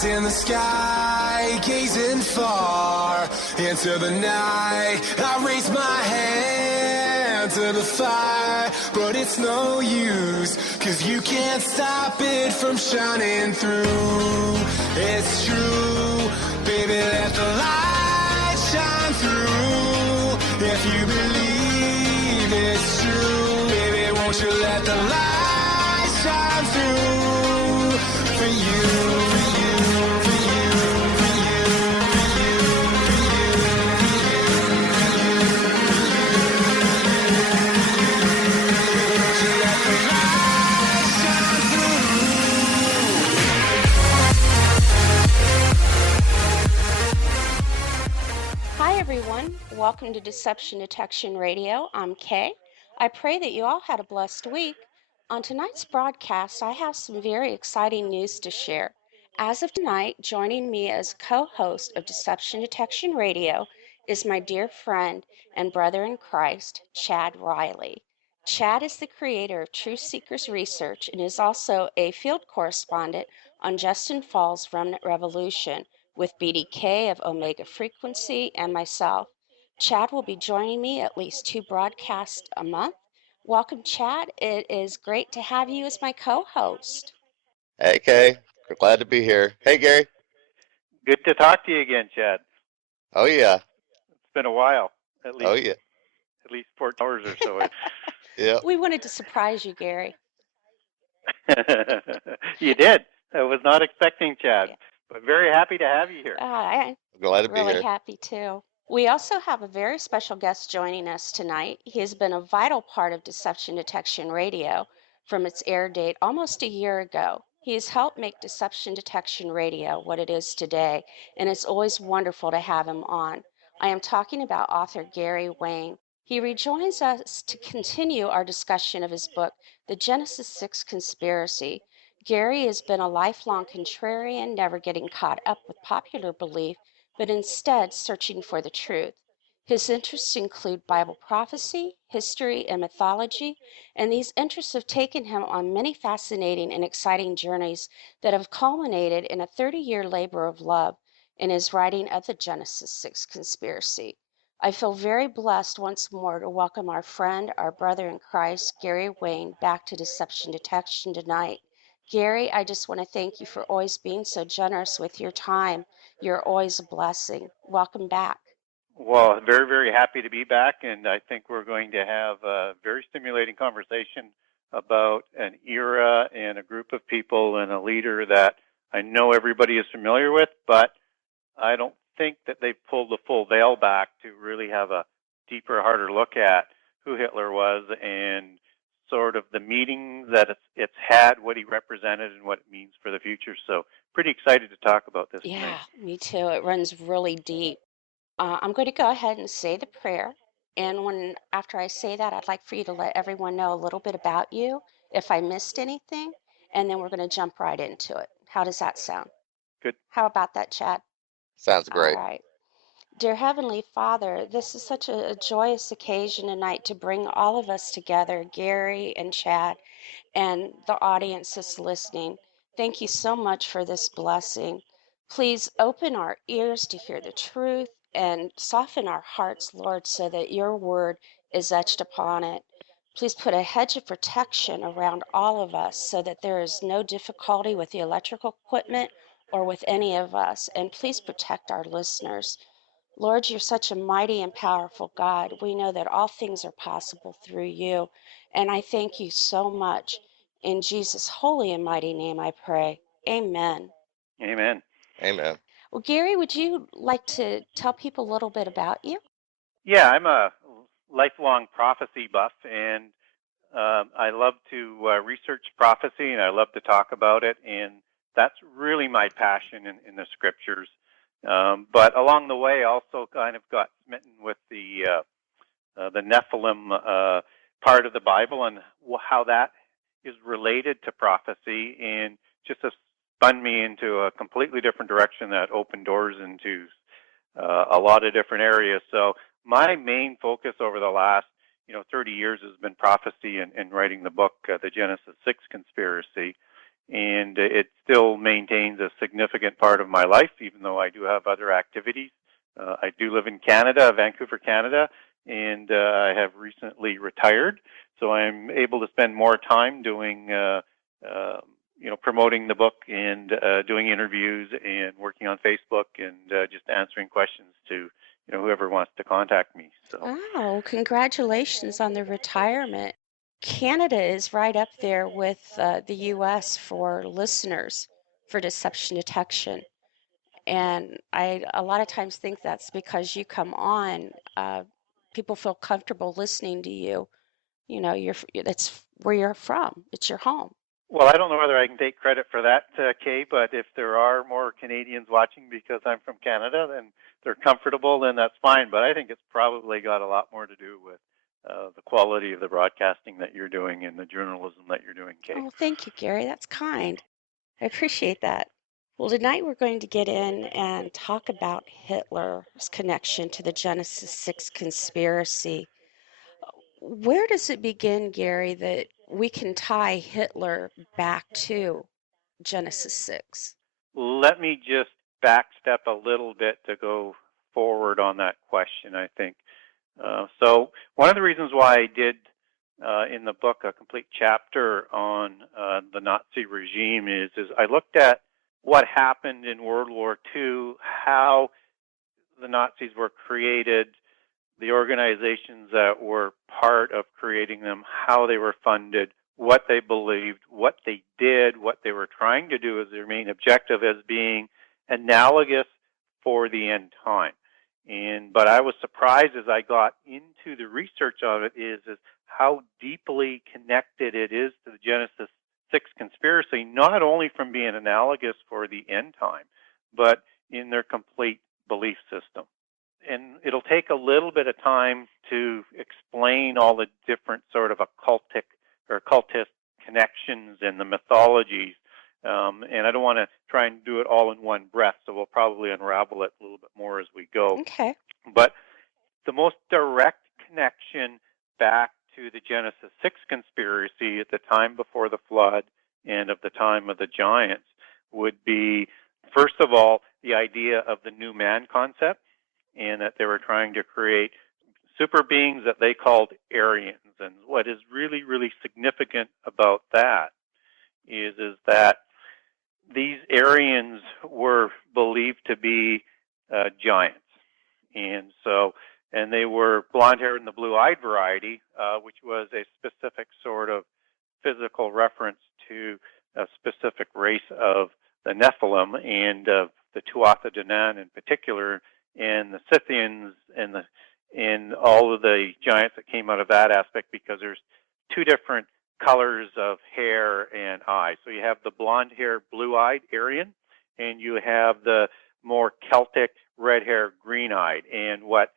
Eyes in the sky, gazing far into the night. I raise my hand to the fire, but it's no use, 'cause you can't stop it from shining through. It's true, baby, let the light shine through. If you believe it's true, baby, won't you let the light shine through for you. Hi everyone, welcome to Deception Detection Radio. I'm Kay. I pray that you all had a blessed week. On tonight's broadcast, I have some very exciting news to share. As of tonight, joining me as co-host of Deception Detection Radio is my dear friend and brother in Christ, Chad Riley. Chad is the creator of Truthseekers Research and is also a field correspondent on Justin Fall's Remnant Revolution, with BDK of Omega Frequency and myself. Chad will be joining me at least 2 broadcasts a month. Welcome, Chad. It is great to have you as my co-host. Hey, Kay. Glad to be here. Hey, Gary. Good to talk to you again, Chad. Oh, yeah. It's been a while, at least. Oh, yeah. At least 4 hours or so. Yeah. We wanted to surprise you, Gary. You did. I was not expecting, Chad. Yeah. But very happy to have you here. I'm Glad to be really here. happy too. We also have a very special guest joining us tonight. He has been a vital part of Deception Detection Radio from its air date almost a year ago. He has helped make Deception Detection Radio what it is today, and it's always wonderful to have him on. I am talking about author Gary Wayne. He rejoins us to continue our discussion of his book, The Genesis 6 Conspiracy. Gary has been a lifelong contrarian, never getting caught up with popular belief, but instead searching for the truth. His interests include Bible prophecy, history, and mythology, and these interests have taken him on many fascinating and exciting journeys that have culminated in a 30-year labor of love in his writing of the Genesis 6 Conspiracy. I feel very blessed once more to welcome our friend, our brother in Christ, Gary Wayne, back to Deception Detection tonight. Gary, I just want to thank you for always being so generous with your time. You're always a blessing. Welcome back. Well, very, very happy to be back, and I think we're going to have a very stimulating conversation about an era and a group of people and a leader that I know everybody is familiar with, but I don't think that they've pulled the full veil back to really have a deeper, harder look at who Hitler was and sort of the meetings that it's had, what he represented, and what it means for the future. So pretty excited to talk about this. Yeah, tonight. me too. It runs really deep. I'm going to go ahead and say the prayer. And after I say that, I'd like for you to let everyone know a little bit about you, if I missed anything, and then we're going to jump right into it. How does that sound? Good. How about that, Chad? Sounds great. All right. Dear Heavenly Father, this is such a joyous occasion tonight to bring all of us together, Gary and Chad, and the audience that's listening. Thank you so much for this blessing. Please open our ears to hear the truth and soften our hearts, Lord, so that your word is etched upon it. Please put a hedge of protection around all of us so that there is no difficulty with the electrical equipment or with any of us. And please protect our listeners. Lord, you're such a mighty and powerful God. We know that all things are possible through you. And I thank you so much. In Jesus' holy and mighty name I pray. Amen. Amen. Amen. Well, Gary, would you like to tell people a little bit about you? Yeah, I'm a lifelong prophecy buff, and I love to research prophecy, and I love to talk about it, and that's really my passion in the scriptures. But along the way, I also kind of got smitten with the Nephilim part of the Bible and how that is related to prophecy, and just has spun me into a completely different direction that opened doors into a lot of different areas. So my main focus over the last 30 years has been prophecy and writing the book, The Genesis 6 Conspiracy. and it still maintains a significant part of my life, even though I do have other activities. I do live in Canada, Vancouver, Canada, and I have recently retired, so I'm able to spend more time doing, promoting the book and doing interviews and working on Facebook and just answering questions to whoever wants to contact me. So. Oh, congratulations on the retirement. Canada is right up there with the US for listeners for deception detection. And I a lot of times think that's because you come on, people feel comfortable listening to you. You know, it's where you're from. It's your home. Well, I don't know whether I can take credit for that, Kay, but if there are more Canadians watching because I'm from Canada, then they're comfortable, then that's fine. But I think it's probably got a lot more to do with the quality of the broadcasting that you're doing and the journalism that you're doing, Kay. Oh, thank you, Gary. That's kind. I appreciate that. Well, tonight we're going to get in and talk about Hitler's connection to the Genesis 6 conspiracy. Where does it begin, Gary, that we can tie Hitler back to Genesis 6? Let me just backstep a little bit to go forward on that question, I think. So one of the reasons why I did in the book a complete chapter on the Nazi regime is I looked at what happened in World War II, how the Nazis were created, the organizations that were part of creating them, how they were funded, what they believed, what they did, what they were trying to do as their main objective as being analogous for the end time. But I was surprised as I got into the research of it is how deeply connected it is to the Genesis 6 conspiracy, not only from being analogous for the end time, but in their complete belief system. And it'll take a little bit of time to explain all the different sort of occultic or occultist connections and the mythologies. And I don't want to try and do it all in one breath, so we'll probably unravel it a little bit more as we go. Okay. But the most direct connection back to the Genesis 6 conspiracy at the time before the flood and of the time of the giants would be, first of all, the idea of the new man concept, and that they were trying to create super beings that they called Aryans. And what is really, really significant about that is that these Aryans were believed to be giants. And they were blonde-haired and the blue-eyed variety, which was a specific sort of physical reference to a specific race of the Nephilim and of the Tuatha De Danann in particular, and the Scythians and all of the giants that came out of that aspect, because there's two different colors of hair and eyes. So you have the blonde-haired, blue-eyed Aryan, and you have the more Celtic, red-haired, green-eyed. And what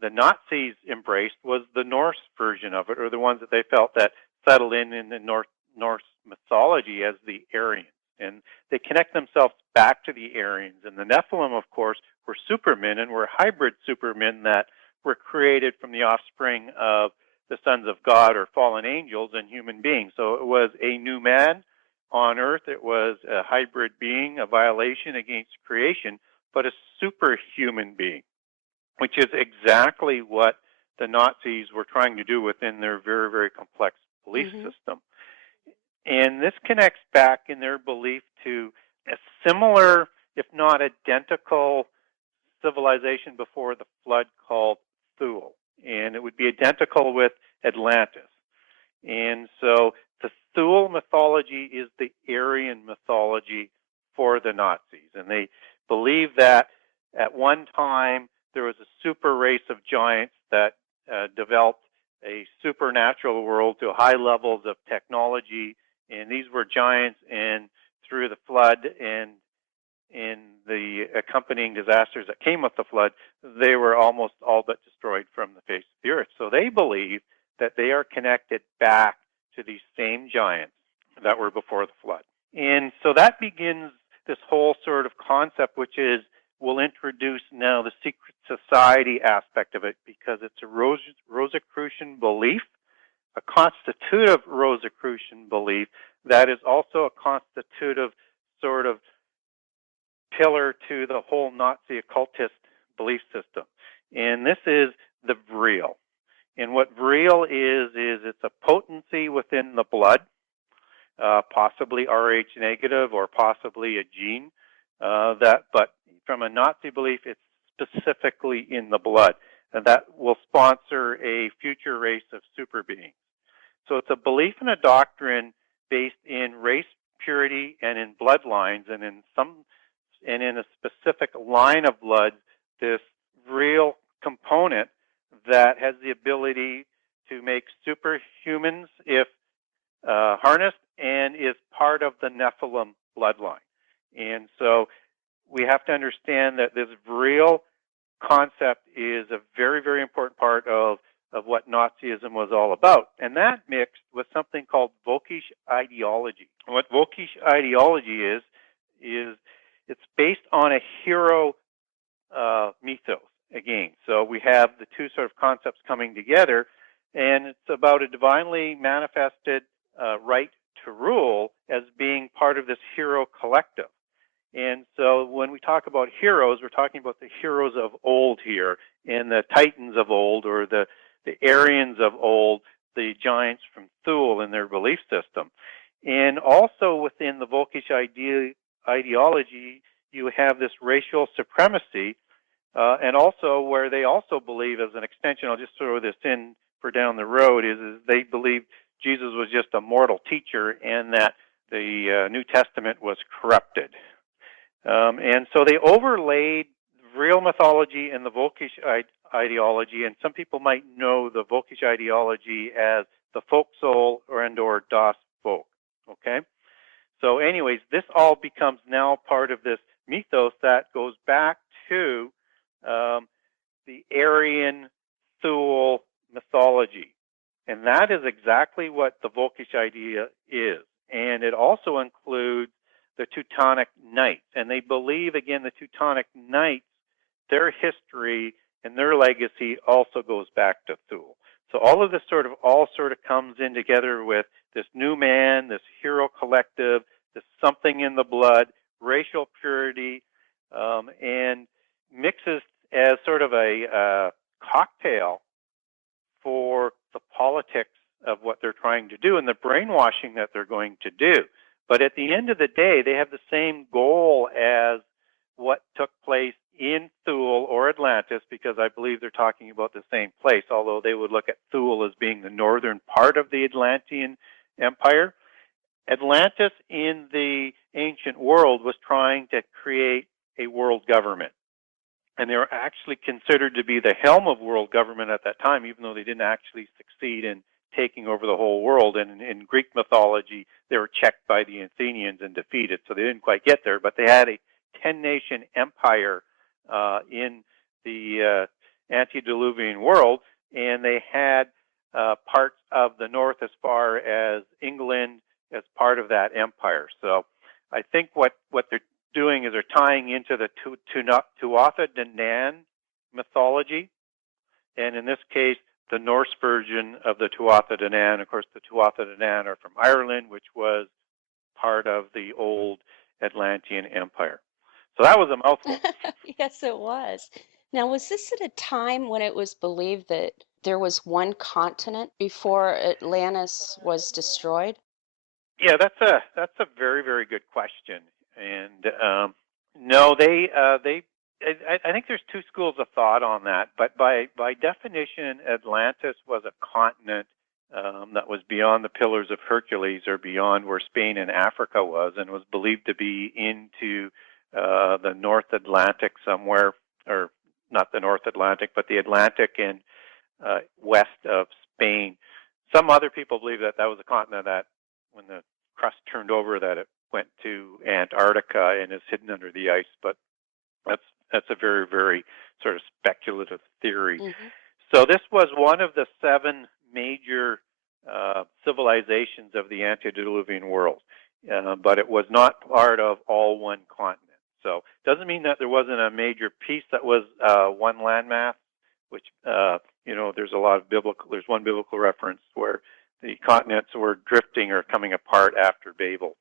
the Nazis embraced was the Norse version of it, or the ones that they felt that settled in the Norse mythology as the Aryans. And they connect themselves back to the Aryans. And the Nephilim, of course, were supermen, and were hybrid supermen that were created from the offspring of the sons of God or fallen angels and human beings. So it was a new man on earth. It was a hybrid being, a violation against creation, but a superhuman being, which is exactly what the Nazis were trying to do within their very, very complex belief system. And this connects back in their belief to a similar, if not identical, civilization before the flood called Thule. And it would be identical with Atlantis. And so the Thule mythology is the Aryan mythology for the Nazis. And they believe that at one time there was a super race of giants that developed a supernatural world to high levels of technology. And these were giants, and through the flood and in the accompanying disasters that came with the flood, they were almost all but destroyed from the face of the earth. So they believe that they are connected back to these same giants that were before the flood. And so that begins this whole sort of concept, which is, we'll introduce now the secret society aspect of it, because it's a Rosicrucian belief a constitutive Rosicrucian belief that is also a constitutive sort of pillar to the whole Nazi occultist belief system. And this is the Vril. And what Vril is it's a potency within the blood, possibly Rh negative or possibly a gene, but from a Nazi belief, it's specifically in the blood, and that will sponsor a future race of super beings. So it's a belief and a doctrine based in race purity and in bloodlines, and in a specific line of blood, this real component that has the ability to make superhumans if harnessed, and is part of the Nephilim bloodline. And so we have to understand that this Vril concept is a very, very important part of what Nazism was all about. And that mixed with something called Vlkisch Ideology. And what Vlkisch Ideology is it's based on a hero mythos again. So we have the two sort of concepts coming together, and it's about a divinely manifested right to rule as being part of this hero collective. And so when we talk about heroes, we're talking about the heroes of old here, and the titans of old, or the Aryans of old, the giants from Thule in their belief system. And also within the Vlkisch ideology, you have this racial supremacy, and also where they also believe, as an extension, I'll just throw this in for down the road, is they believe Jesus was just a mortal teacher and that the New Testament was corrupted. And so they overlaid real mythology and the Vlkisch ideology, and some people might know the Vlkisch ideology as the folk soul or Das Volk. Okay? So anyways, this all becomes now part of this mythos that goes back to the Aryan Thule mythology. And that is exactly what the Vlkisch idea is. And it also includes the Teutonic Knights. And they believe, again, the Teutonic Knights, their history and their legacy also goes back to Thule. So all of this sort of comes in together with this new man, this hero collective, this something in the blood, racial purity, and mixes as sort of a cocktail for the politics of what they're trying to do and the brainwashing that they're going to do. But at the end of the day, they have the same goal as what took place in Thule or Atlantis, because I believe they're talking about the same place, although they would look at Thule as being the northern part of the Atlantean Empire. Atlantis in the ancient world was trying to create a world government. And they were actually considered to be the helm of world government at that time, even though they didn't actually succeed in taking over the whole world. And in Greek mythology, they were checked by the Athenians and defeated, so they didn't quite get there. But they had a 10-nation empire in the antediluvian world, and they had parts of the north as far as England as part of that empire. So I think what they're doing is they're tying into the Tuatha De Nan mythology, and in this case, the Norse version of the Tuatha De Nan. Of course, the Tuatha De Nan are from Ireland, which was part of the old Atlantean Empire. So that was a mouthful. Yes, it was. Now, was this at a time when it was believed that there was one continent before Atlantis was destroyed? Yeah, that's a very, very good question. And no, I think there's two schools of thought on that. But by definition, Atlantis was a continent that was beyond the Pillars of Hercules, or beyond where Spain and Africa was, and was believed to be into the North Atlantic somewhere, or not the North Atlantic, but the Atlantic and west of Spain. Some other people believe that was a continent that, when the crust turned over, that it went to Antarctica and is hidden under the ice. But that's a very, very sort of speculative theory. Mm-hmm. So this was one of the 7 major civilizations of the antediluvian world, but it was not part of all one continent. So it doesn't mean that there wasn't a major piece that was one landmass, which, there's a lot of there's one biblical reference where the continents were drifting or coming apart after Babel.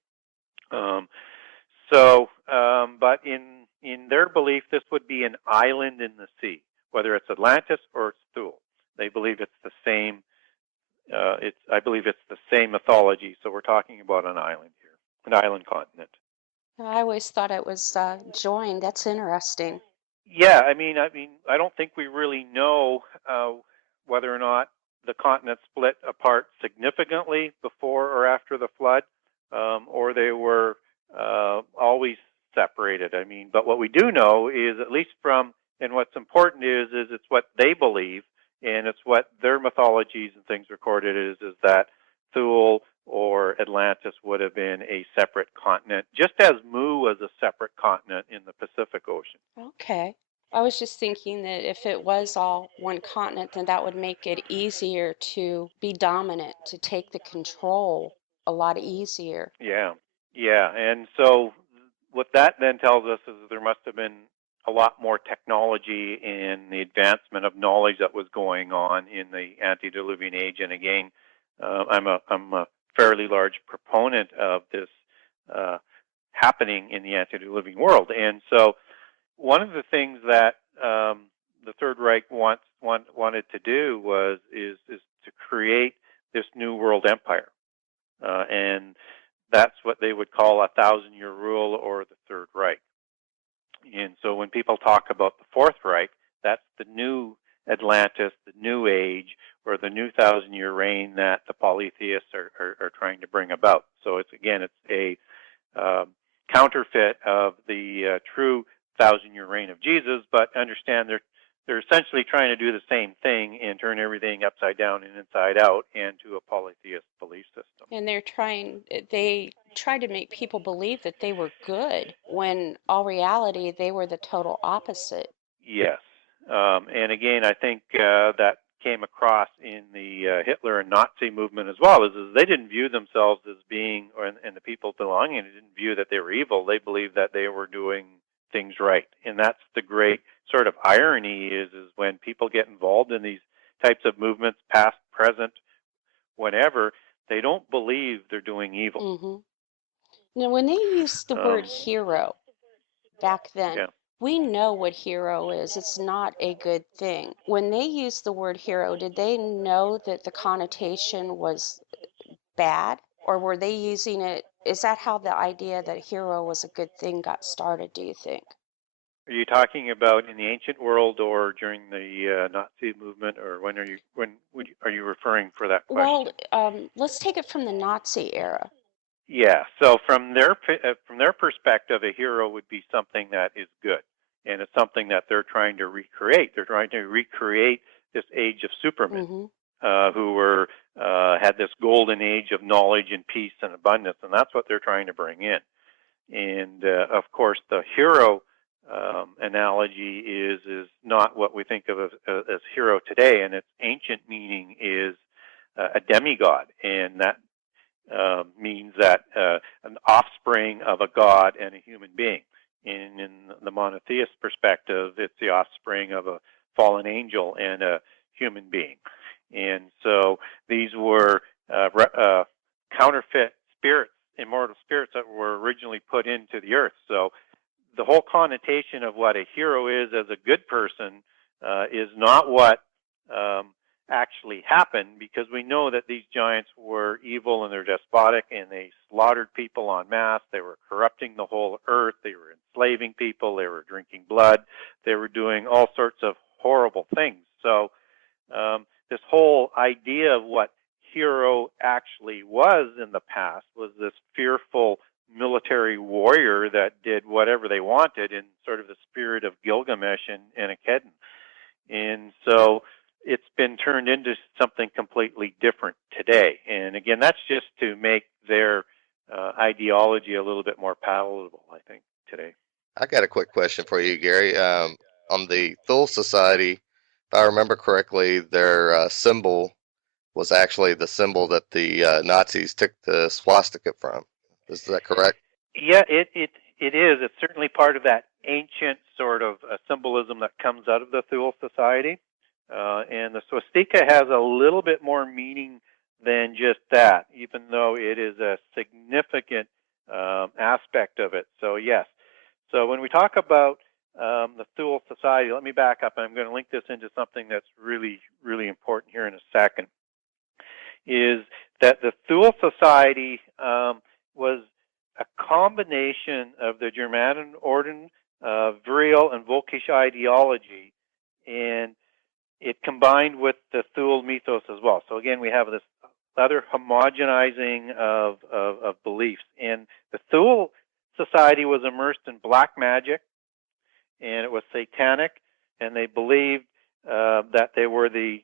But in their belief, this would be an island in the sea, whether it's Atlantis or it's Thule. They believe it's the same. I believe it's the same mythology. So we're talking about an island here, an island continent. I always thought it was joined. That's interesting. Yeah, I mean, I don't think we really know whether or not the continent split apart significantly before or after the flood, or they were always separated. I mean, but what we do know is, at least and what's important is it's what they believe, and it's what their mythologies and things recorded is that Thule or Atlantis would have been a separate continent, just as Mu was a separate continent in the Pacific Ocean. Okay. I was just thinking that if it was all one continent, then that would make it easier to be dominant, to take the control a lot easier. Yeah, and so what that then tells us is that there must have been a lot more technology in the advancement of knowledge that was going on in the antediluvian age. And again, I'm a fairly large proponent of this happening in the antediluvian world. And so one of the things that the Third Reich wanted to do is to create this new world empire, and that's what they would call a 1,000-year rule, or the Third Reich. And so when people talk about the Fourth Reich, that's the new Atlantis, the new age, or the new 1,000-year reign that the polytheists are trying to bring about. So it's a counterfeit of the true 1,000-year reign of Jesus, but understand they're essentially trying to do the same thing and turn everything upside down and inside out into a polytheist belief system. And they tried to make people believe that they were good, when all reality they were the total opposite. Yes. And again, I think that came across in the Hitler and Nazi movement as well, is they didn't view themselves as being, and the people belonging, they didn't view that they were evil. They believed that they were doing things right. And that's the great sort of irony is when people get involved in these types of movements, past, present, whatever, they don't believe they're doing evil. Mm-hmm. Now, when they used the word hero back then, yeah. we know what hero is. It's not a good thing. When they used the word hero, did they know that the connotation was bad? Or were they using it? Is that how the idea that hero was a good thing got started, do you think? Are you talking about in the ancient world or during the Nazi movement, or when are you referring for that question? Well, let's take it from the Nazi era. Yeah. So from their perspective, a hero would be something that is good, and it's something that they're trying to recreate. They're trying to recreate this age of Supermen, who were had this golden age of knowledge and peace and abundance, and that's what they're trying to bring in. And of course, the hero analogy is not what we think of as hero today, and its ancient meaning is a demigod, and that means that an offspring of a god and a human being. In the monotheist perspective, it's the offspring of a fallen angel and a human being. And so these were counterfeit spirits, immortal spirits that were originally put into the earth. So the whole connotation of what a hero is as a good person is not what actually happened, because we know that these giants were evil and they're despotic, and they slaughtered people en masse. They were corrupting the whole earth. They were enslaving people. They were drinking blood. They were doing all sorts of horrible things. So this whole idea of what hero actually was in the past was this fearful military warrior that did whatever they wanted in sort of the spirit of Gilgamesh and Enkidu. And so it's been turned into something completely different today. And again, that's just to make their ideology a little bit more palatable, I think, today. I got a quick question for you, Gary. On the Thule Society, if I remember correctly, their symbol was actually the symbol that the Nazis took the swastika from. Is that correct? Yeah, it is. It's certainly part of that ancient sort of symbolism that comes out of the Thule Society. And the swastika has a little bit more meaning than just that, even though it is a significant aspect of it. So yes. So when we talk about the Thule Society, let me back up. I'm going to link this into something that's really, really important here in a second, is that the Thule Society was a combination of the German Orden, Vril, and Vlkisch ideology, and it combined with the Thule mythos as well. So again, we have this other homogenizing of beliefs. And the Thule Society was immersed in black magic, and it was satanic, and they believed that they were they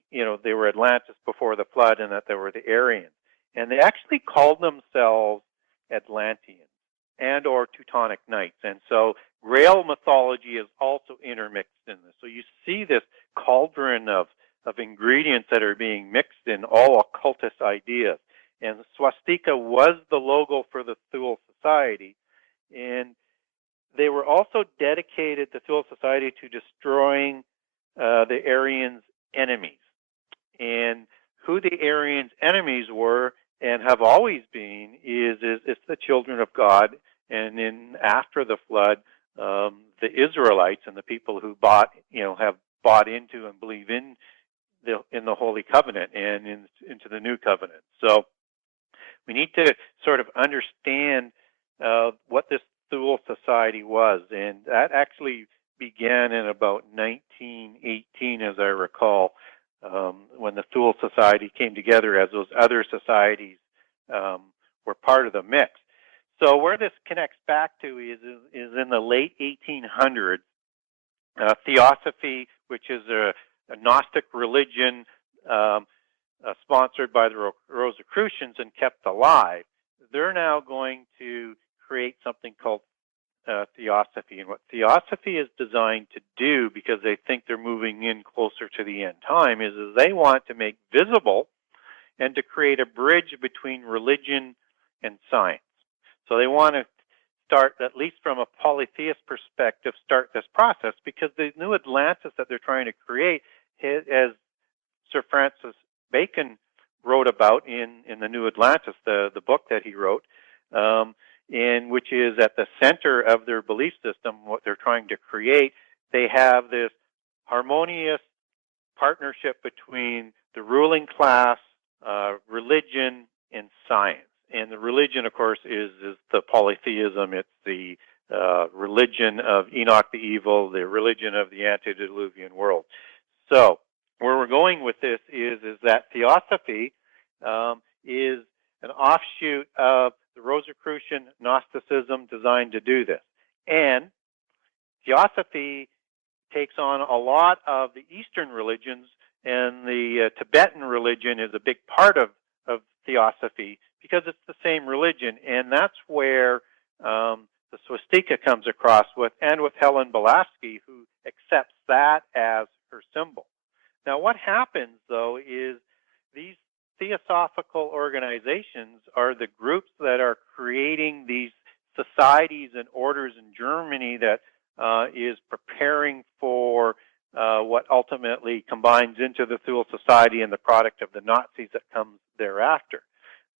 were Atlantis before the flood, and that they were the Aryans. And they actually called themselves Atlanteans and or Teutonic Knights. And so Grail mythology is also intermixed in this. So you see this cauldron of ingredients that are being mixed in all occultist ideas. And the swastika was the logo for the Thule Society. And they were also dedicated, the Thule Society, to destroying the Aryans' enemies. And who the Aryans' enemies were and have always been is it's the children of God, and after the flood, the Israelites and the people who have bought into and believe in the Holy Covenant and into the New Covenant. So we need to sort of understand what this Thule Society was, and that actually began in about 1918, as I recall, when the Thule Society came together as those other societies were part of the mix. So where this connects back to is in the late 1800s, Theosophy, which is a Gnostic religion sponsored by the Rosicrucians and kept alive, they're now going to create something called Theosophy. And what Theosophy is designed to do, because they think they're moving in closer to the end time, is they want to make visible and to create a bridge between religion and science. So they want to start, at least from a polytheist perspective, start this process, because the new Atlantis that they're trying to create, as Sir Francis Bacon wrote about in the New Atlantis, the book that he wrote, in which is at the center of their belief system, what they're trying to create. They have this harmonious partnership between the ruling class, religion, and science. And the religion, of course, is the polytheism. It's the religion of Enoch the Evil, the religion of the antediluvian world. So where we're going with this is that Theosophy is an offshoot of the Rosicrucian Gnosticism designed to do this. And Theosophy takes on a lot of the Eastern religions, and the Tibetan religion is a big part of Theosophy because it's the same religion. And that's where the swastika comes across with Helen Blavatsky, who accepts that as her symbol. Now, what happens, though, is these theosophical organizations are the groups that are creating these societies and orders in Germany that is preparing for what ultimately combines into the Thule Society and the product of the Nazis that comes thereafter.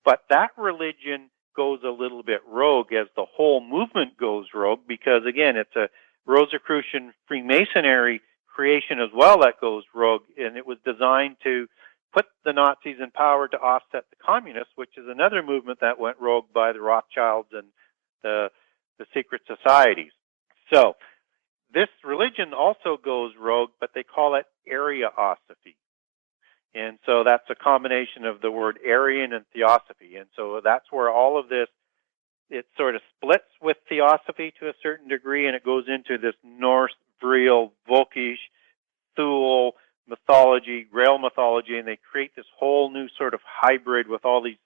But that religion goes a little bit rogue as the whole movement goes rogue, because, again, it's a Rosicrucian Freemasonry creation as well that goes rogue, and it was designed to put the Nazis in power to offset the communists, which is another movement that went rogue by the Rothschilds and the secret societies. So this religion also goes rogue, but they call it Ariaosophy. And so that's a combination of the word Aryan and Theosophy. And so that's where all of this, it sort of splits with Theosophy to a certain degree, and it goes into this Norse, Vril, Vlkisch, Thule mythology, Grail mythology, and they create this whole new sort of hybrid with all these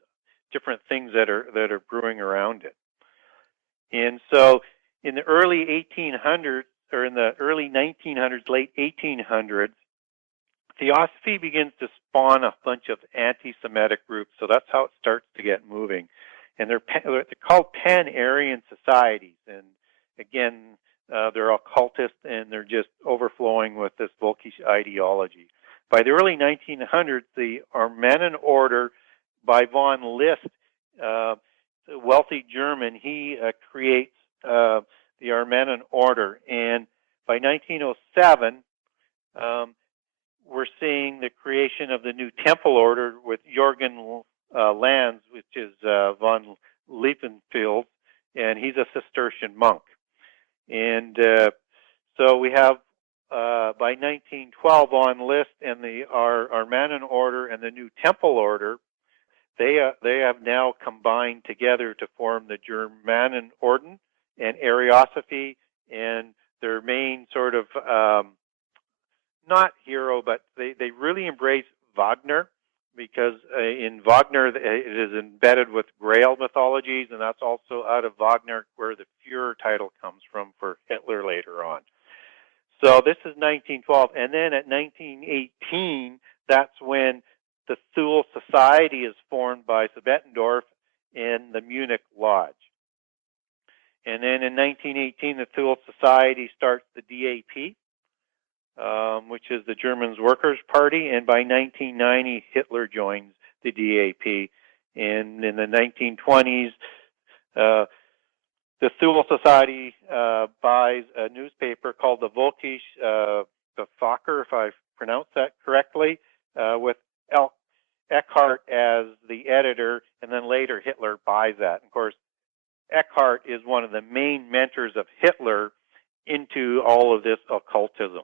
different things that are brewing around it. And so in the early 1800s, or in the early 1900s, late 1800s, Theosophy begins to spawn a bunch of anti-Semitic groups. So that's how it starts to get moving. And they're called pan-Aryan societies. And again, they're occultist, and they're just overflowing with this Vlkisch ideology. By the early 1900s, the Armenian order by von List, a wealthy German. He creates the Armanen Order, and by 1907, we're seeing the creation of the new Temple Order with Jorgen Lanz, which is von Liefenfeld, and he's a Cistercian monk. And so we have, by 1912, von List and the Armanen Order and the new Temple Order, they have now combined together to form the Germanen Orden and Ariosophy, and their main sort of, not hero, but they really embrace Wagner, because in Wagner it is embedded with Grail mythologies, and that's also out of Wagner where the Führer title comes from for Hitler later on. So this is 1912, and then at 1918, that's when the Thule Society is formed by Bettendorf in the Munich Lodge. And then in 1918, the Thule Society starts the DAP, which is the German Workers' Party, and by 1990, Hitler joins the DAP. And in the 1920s, the Thule Society buys a newspaper called the Vlkisch Ideology, if I pronounced that correctly, with Eckhart as the editor, and then later Hitler buys that. Of course, Eckhart is one of the main mentors of Hitler into all of this occultism.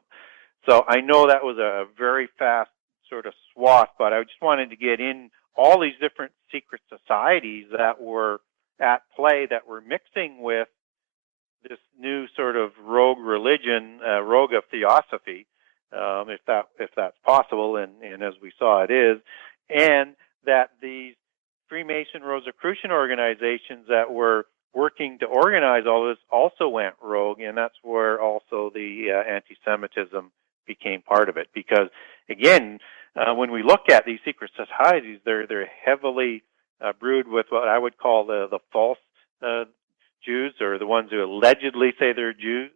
So I know that was a very fast sort of swath, but I just wanted to get in all these different secret societies that were at play, that were mixing with this new sort of rogue religion, rogue of theosophy, if that's possible, and as we saw it is, and that these Freemason Rosicrucian organizations that were working to organize all this also went rogue, and that's where also the anti-Semitism became part of it. Because again, when we look at these secret societies, they're heavily brewed with what I would call the false Jews, or the ones who allegedly say they're Jews,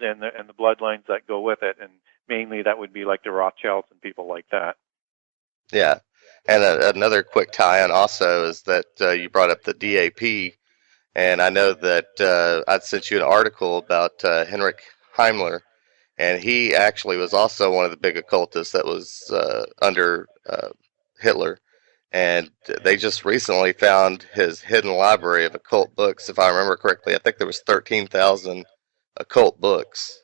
and the bloodlines that go with it, and mainly that would be like the Rothschilds and people like that. Yeah, and another quick tie-in also is that you brought up the DAP, and I know that I'd sent you an article about Heinrich Himmler, and he actually was also one of the big occultists that was under Hitler. And they just recently found his hidden library of occult books, if I remember correctly. I think there was 13,000 occult books.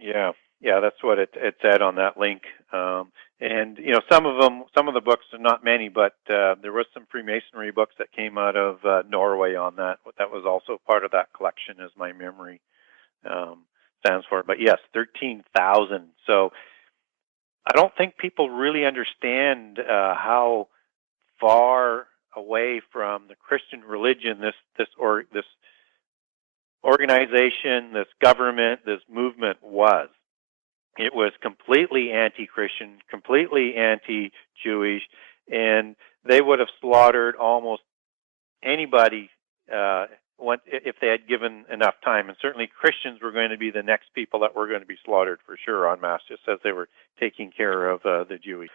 Yeah, that's what it said on that link. And some of the books, not many, but there was some Freemasonry books that came out of Norway on that. That was also part of that collection, as my memory stands for. But yes, 13,000. So I don't think people really understand how far away from the Christian religion this organization, this government, this movement was. It was completely anti-Christian, completely anti-Jewish, and they would have slaughtered almost anybody if they had given enough time. And certainly Christians were going to be the next people that were going to be slaughtered for sure en masse, just as they were taking care of the Jewish.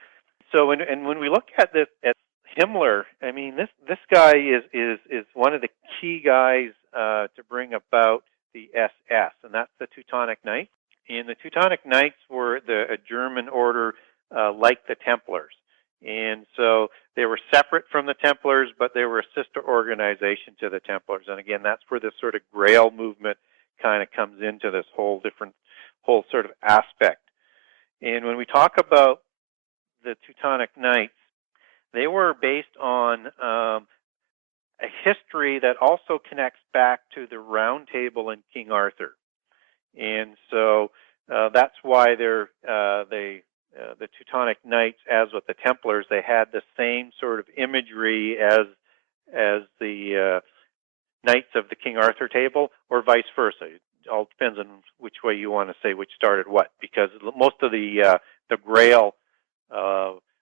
So when we look at this, at Himmler, I mean, this guy is one of the key guys to bring about the SS, and that's the Teutonic Knights. And the Teutonic Knights were a German order like the Templars. And so they were separate from the Templars, but they were a sister organization to the Templars. And again, that's where this sort of Grail movement kind of comes into this whole sort of aspect. And when we talk about the Teutonic Knights, they were based on a history that also connects back to the Round Table and King Arthur. And so that's why the Teutonic Knights, as with the Templars, they had the same sort of imagery as the Knights of the King Arthur table, or vice versa. It all depends on which way you want to say which started what, because most of the Grail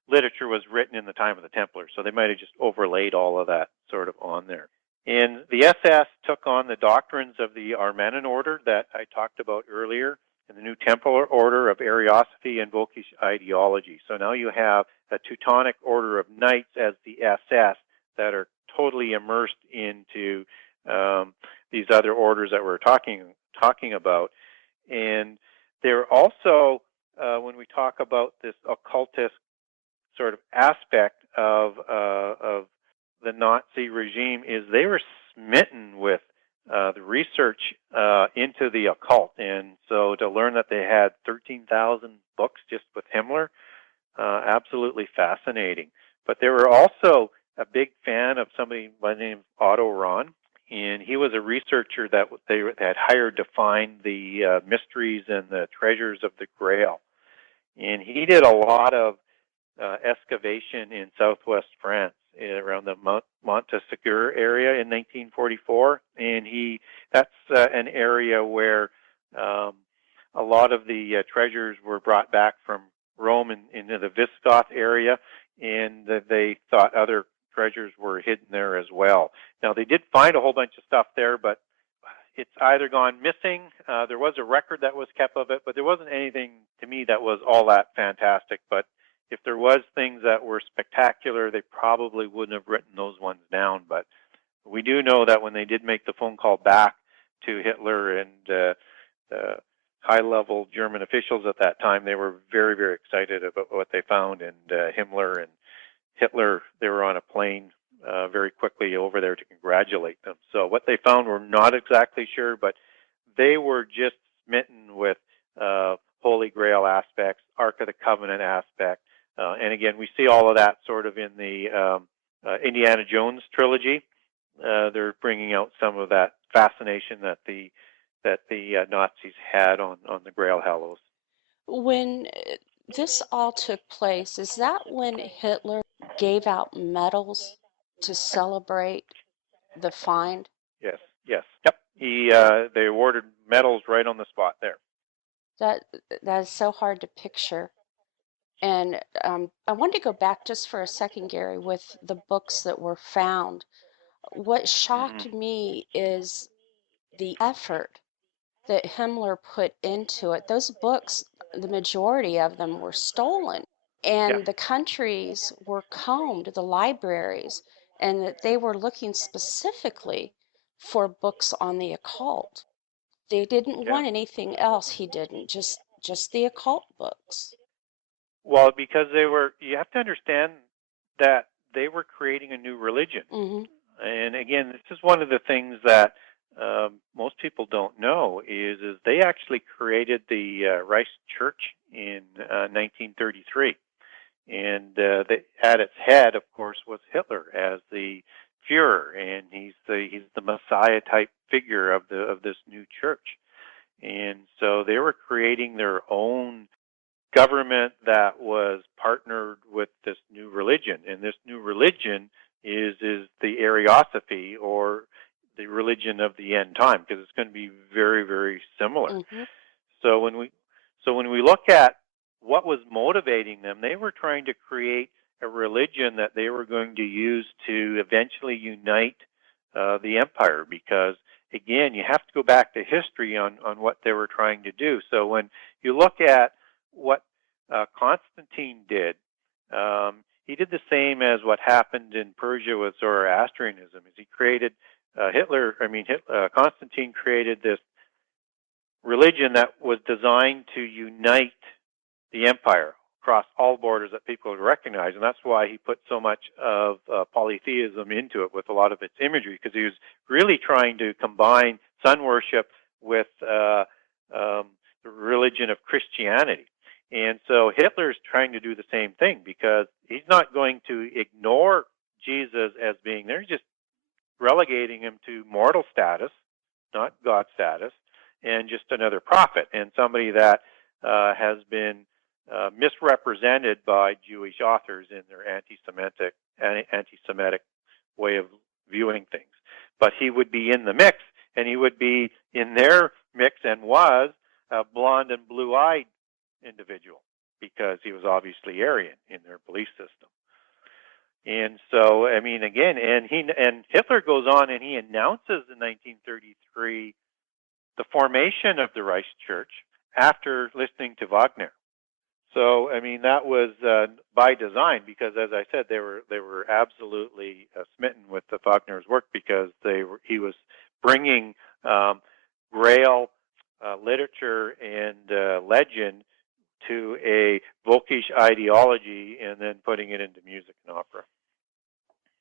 literature was written in the time of the Templars, so they might have just overlaid all of that sort of on there. And the SS took on the doctrines of the Armanen Order that I talked about earlier, and the new Templar Order of Ariosophy and Vlkisch Ideology. So now you have a Teutonic order of knights as the SS that are totally immersed into these other orders that we're talking about. And they're also, when we talk about this occultist sort of aspect of the Nazi regime, is they were smitten with the research into the occult. And so to learn that they had 13,000 books just with Himmler, absolutely fascinating. But they were also a big fan of somebody by the name of Otto Rahn, and he was a researcher that they had hired to find the mysteries and the treasures of the Grail. And he did a lot of excavation in southwest France around the Montsegur area in 1944, and that's an area where a lot of the treasures were brought back from Rome into the Visigoth area, and they thought other treasures were hidden there as well. Now, they did find a whole bunch of stuff there, but it's either gone missing. There was a record that was kept of it, but there wasn't anything to me that was all that fantastic. But if there was things that were spectacular, they probably wouldn't have written those ones down. But we do know that when they did make the phone call back to Hitler and high-level German officials at that time, they were very, very excited about what they found. And Himmler and Hitler, they were on a plane very quickly over there to congratulate them. So what they found, we're not exactly sure, but they were just smitten with Holy Grail aspects, Ark of the Covenant aspect. And again, we see all of that sort of in the Indiana Jones trilogy. They're bringing out some of that fascination that the Nazis had on the Grail Hallows. When this all took place, is that when Hitler gave out medals to celebrate the find? Yes. Yep. They awarded medals right on the spot there. That is so hard to picture. And I wanted to go back just for a second, Gary, with the books that were found. What shocked me is the effort that Himmler put into it. Those books, the majority of them were stolen, and the countries were combed, the libraries, and that they were looking specifically for books on the occult. They didn't want anything else. He didn't, just the occult books. Well, because you have to understand that they were creating a new religion. And again, this is one of the things that most people don't know is they actually created the Reich Church in 1933. And at its head, of course, was Hitler as the Führer, and he's the Messiah type figure of this new church. And so they were creating their own government that was partnered with this new religion, and this new religion is the Ariosophy, or the religion of the end time, because it's going to be very, very similar. So when we look at what was motivating them, they were trying to create a religion that they were going to use to eventually unite the empire, because again, you have to go back to history on what they were trying to do. So when you look at what Constantine did, he did the same as what happened in Persia with Zoroastrianism. Is he created Constantine created this religion that was designed to unite the empire across all borders that people would recognize, and that's why he put so much of polytheism into it with a lot of its imagery, because he was really trying to combine sun worship with the religion of Christianity. And so Hitler's trying to do the same thing, because he's not going to ignore Jesus as being there. He's just relegating him to mortal status, not God status, and just another prophet, and somebody that has been misrepresented by Jewish authors in their anti-Semitic way of viewing things. But he would be in the mix, and he would be in their mix, and was a blonde and blue-eyed individual, because he was obviously Aryan in their belief system. And so, I mean, again, and Hitler goes on and he announces in 1933 the formation of the Reich Church after listening to Wagner. So, I mean, that was by design, because as I said, they were absolutely smitten with the Faulkner's work, because he was bringing Grail literature and legend to a Vlkisch ideology and then putting it into music and opera.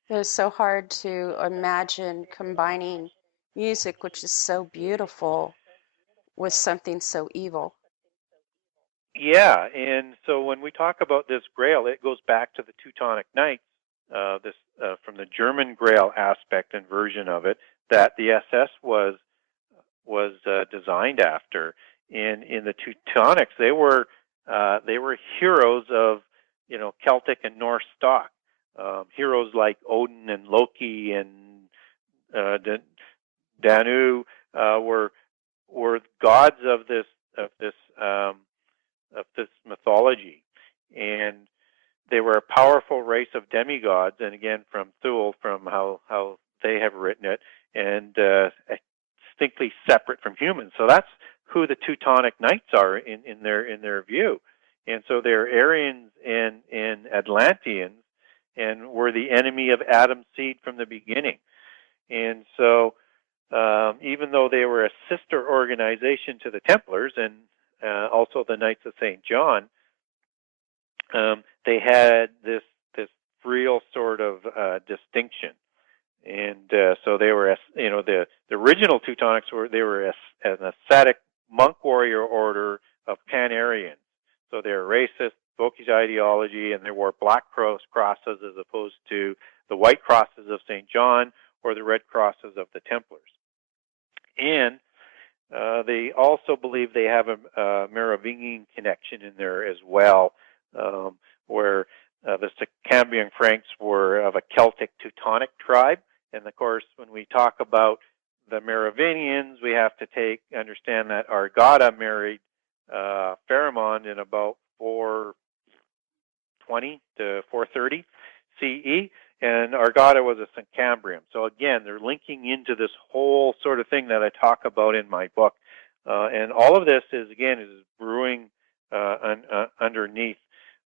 It was so hard to imagine combining music, which is so beautiful, with something so evil. Yeah, and so when we talk about this Grail, it goes back to the Teutonic Knights, from the German Grail aspect and version of it that the SS was designed after. In the Teutonics, they were heroes of Celtic and Norse stock, heroes like Odin and Loki and Danu were gods of this mythology, and they were a powerful race of demigods. And again, from Thule, from how they have written it, and distinctly separate from humans. So that's who the Teutonic Knights are in their view. And so they're Aryans and Atlanteans, and were the enemy of Adam's seed from the beginning. And so even though they were a sister organization to the Templars and also the Knights of St. John, they had this Vril sort of distinction. And so they were, the original Teutonics were an ascetic monk warrior order of Pan-Aryans. So they were racist, Vlkisch ideology, and they wore black crosses as opposed to the white crosses of St. John or the red crosses of the Templars. And they also believe they have a Merovingian connection in there as well, where the Cambrian Franks were of a Celtic Teutonic tribe. And of course, when we talk about the Merovingians, we have to understand that Argada married Pharamond in about 420 to 430 CE, and Argada was a Cambrian. So again, they're linking into this whole sort of thing that I talk about in my book. And all of this is brewing underneath.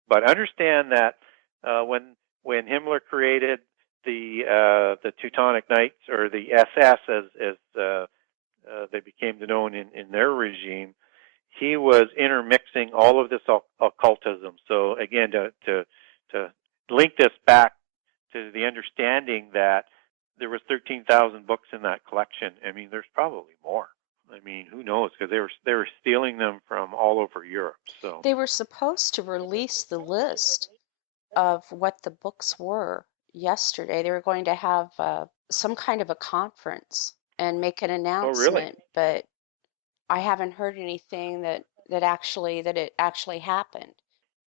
But understand that when Himmler created the Teutonic Knights, or the SS as they became known in their regime, he was intermixing all of this occultism. So again, to link this back to the understanding that there was 13,000 books in that collection. I mean, there's probably more. I mean, who knows? Because they were stealing them from all over Europe. So They were supposed to release the list of what the books were yesterday. They were going to have some kind of a conference and make an oh, really? announcement, but I haven't heard anything that it actually happened.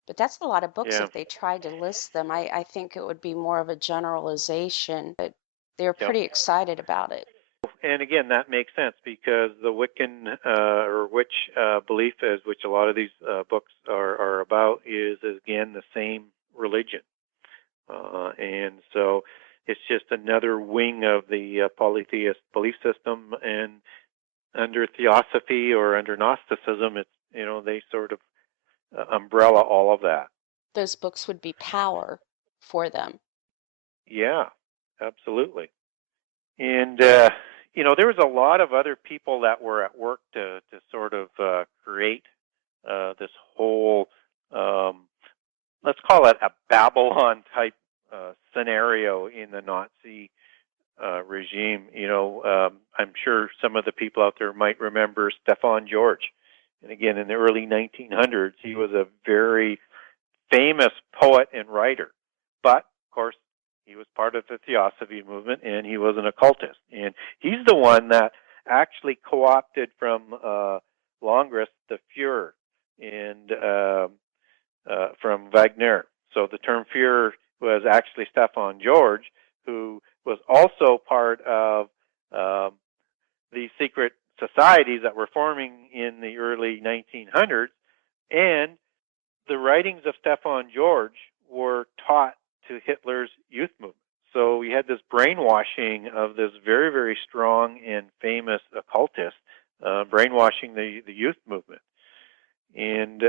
But that's a lot of books. Yeah. If they tried to list them, I think it would be more of a generalization. But they were Yep. pretty excited about it. And again, that makes sense, because the Wiccan or witch belief, as which a lot of these books are about, is again the same religion. And so it's just another wing of the polytheist belief system. And under theosophy or under Gnosticism, it's they sort of umbrella all of that. Those books would be power for them. Yeah, absolutely. And there was a lot of other people that were at work to sort of create this whole, let's call it a Babylon type scenario in the Nazi regime. I'm sure some of the people out there might remember Stefan George. And again, in the early 1900s, he was a very famous poet and writer. But, of course, he was part of the Theosophy movement, and he was an occultist. And he's the one that actually co-opted from Longrus the Führer and from Wagner. So the term Führer was actually Stefan George, who was also part of these secret societies that were forming in the early 1900s. And the writings of Stefan George were taught to Hitler's youth movement. So we had this brainwashing of this very, very strong and famous occultist, brainwashing the youth movement. And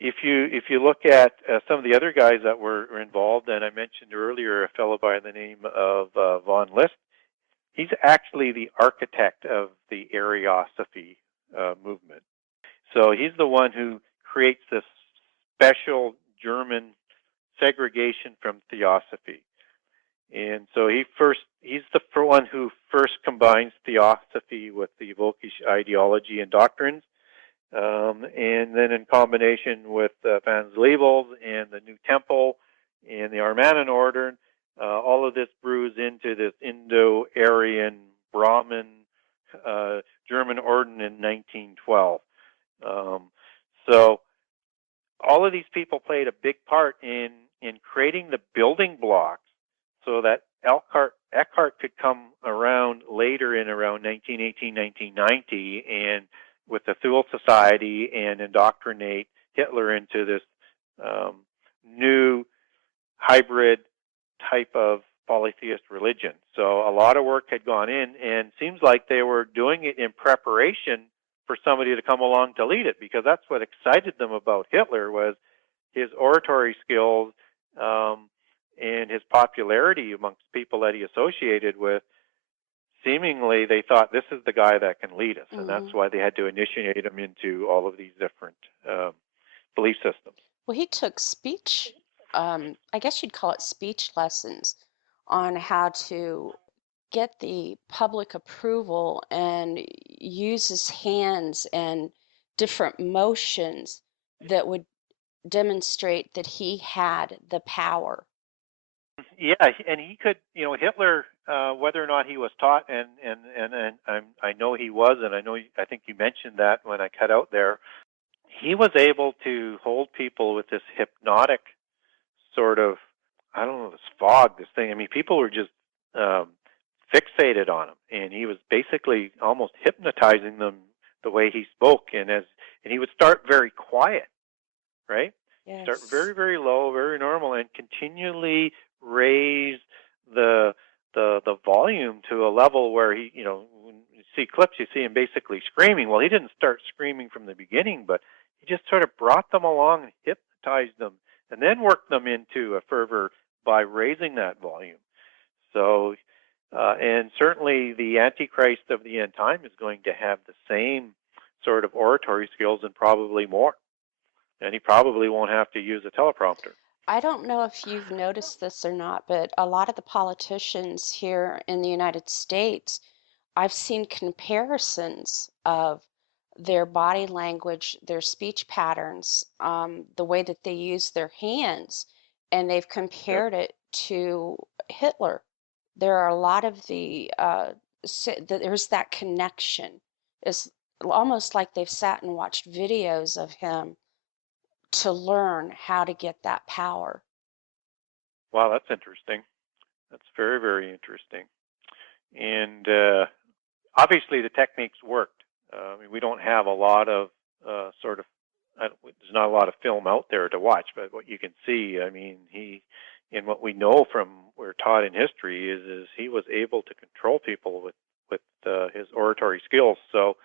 if you look at some of the other guys that were involved, and I mentioned earlier a fellow by the name of von List, he's actually the architect of the Ariosophy movement. So he's the one who creates this special German segregation from theosophy. And so he's the one who first combines theosophy with the Vlkisch ideology and doctrines, and then in combination with Van Zlevels and the New Temple and the Armanan Order, all of this brews into this Indo-Aryan Brahmin German Orden in 1912. So all of these people played a big part in creating the building blocks so that Eckhart could come around later in around 1918, 1990, and with the Thule Society and indoctrinate Hitler into this new hybrid type of polytheist religion. So a lot of work had gone in, and seems like they were doing it in preparation for somebody to come along to lead it, because that's what excited them about Hitler, was his oratory skills and his popularity amongst people that he associated with. Seemingly, they thought, this is the guy that can lead us, and that's why they had to initiate him into all of these different belief systems. Well, he took speech, I guess you'd call it speech lessons, on how to get the public approval and use his hands and different motions that would demonstrate that he had the power. Yeah, and he could, Hitler, whether or not he was taught, and I know he was, and I think you mentioned that when I cut out there, he was able to hold people with this hypnotic sort of, I don't know, this fog, this thing. I mean, people were just fixated on him, and he was basically almost hypnotizing them the way he spoke, and he would start very quiet, right? Yes. Start very, very low, very normal, and continually raise the volume to a level where he, when you see clips, you see him basically screaming. Well, he didn't start screaming from the beginning, but he just sort of brought them along and hypnotized them, and then worked them into a fervor by raising that volume. So, and certainly the Antichrist of the end time is going to have the same sort of oratory skills and probably more. And he probably won't have to use a teleprompter. I don't know if you've noticed this or not, but a lot of the politicians here in the United States, I've seen comparisons of their body language, their speech patterns, the way that they use their hands, and they've compared it to Hitler. There are a lot of there's that connection. It's almost like they've sat and watched videos of him to learn how to get that power. Wow, that's interesting. That's very, very interesting. And obviously the techniques worked. I mean, we don't have a lot of there's not a lot of film out there to watch, but what you can see, I mean, and what we know from we're taught in history is he was able to control people with his oratory skills. So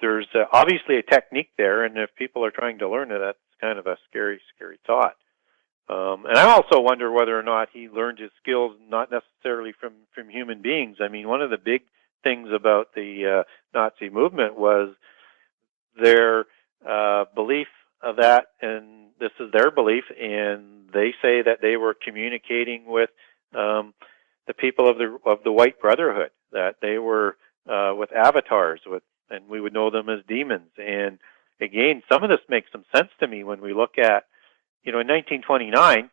there's obviously a technique there, and if people are trying to learn it, that's kind of a scary, scary thought. And I also wonder whether or not he learned his skills not necessarily from human beings. I mean, one of the big things about the Nazi movement was their belief of that, and this is their belief, and they say that they were communicating with the people of the White Brotherhood, that they were with avatars, and we would know them as demons. And again, some of this makes some sense to me when we look at, in 1929,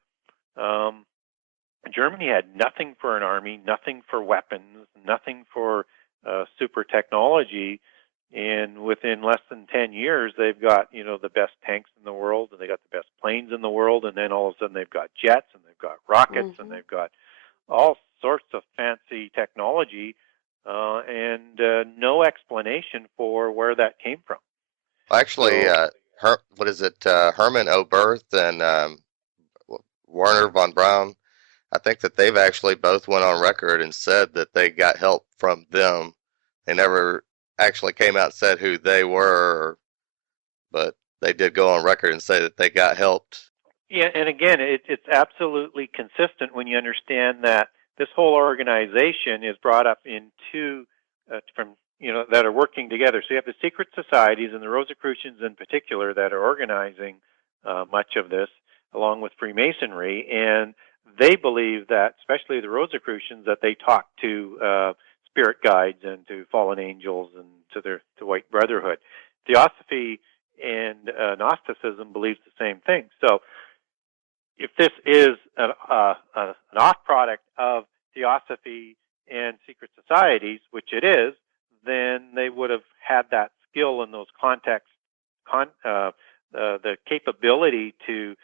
Germany had nothing for an army, nothing for weapons, nothing for super technology, and within less than 10 years, they've got, the best tanks in the world, and they got the best planes in the world, and then all of a sudden they've got jets, and they've got rockets, and they've got all sorts of fancy technology, and no explanation for where that came from. Actually, what is it? Herman Oberth and Werner von Braun. I think that they've actually both went on record and said that they got help from them. They never actually came out and said who they were, but they did go on record and say that they got helped. Yeah, and again, it's absolutely consistent when you understand that this whole organization is brought up in two that are working together. So you have the secret societies and the Rosicrucians in particular that are organizing much of this, along with Freemasonry, and they believe that, especially the Rosicrucians, that they talk to spirit guides and to fallen angels and to the White Brotherhood. Theosophy and Gnosticism believes the same thing. So if this is an off product of Theosophy and secret societies, which it is, then they would have had that skill in those contexts, the capability to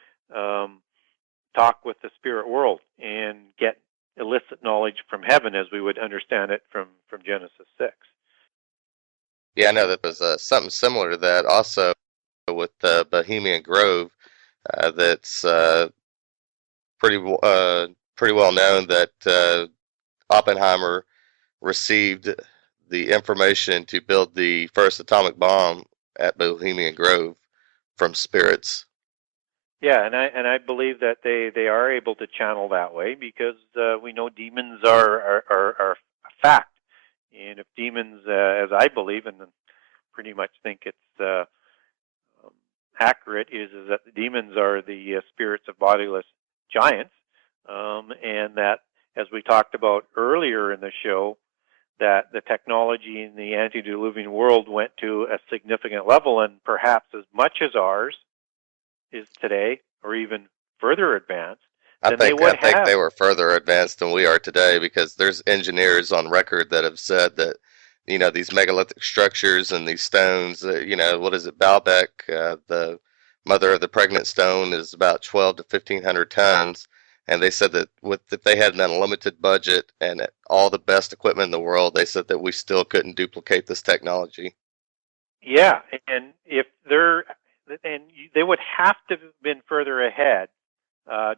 talk with the spirit world and get illicit knowledge from heaven, as we would understand it from Genesis 6. Yeah, I know that was something similar to that also with Bohemian Grove. That's pretty well known that Oppenheimer received the information to build the first atomic bomb at Bohemian Grove from spirits. Yeah, and I believe that they are able to channel that way because we know demons are a fact, and if demons, as I believe and pretty much think it's accurate, is that the demons are the spirits of bodiless giants, and that, as we talked about earlier in the show, that the technology in the antediluvian world went to a significant level, and perhaps as much as ours is today, or even further advanced. I think they were further advanced than we are today, because there's engineers on record that have said that, these megalithic structures and these stones, what is it, Baalbek, the mother of the pregnant stone, is about 12 to 1,500 tons. And they said that if they had an unlimited budget and all the best equipment in the world, they said that we still couldn't duplicate this technology. Yeah, and they would have to have been further ahead,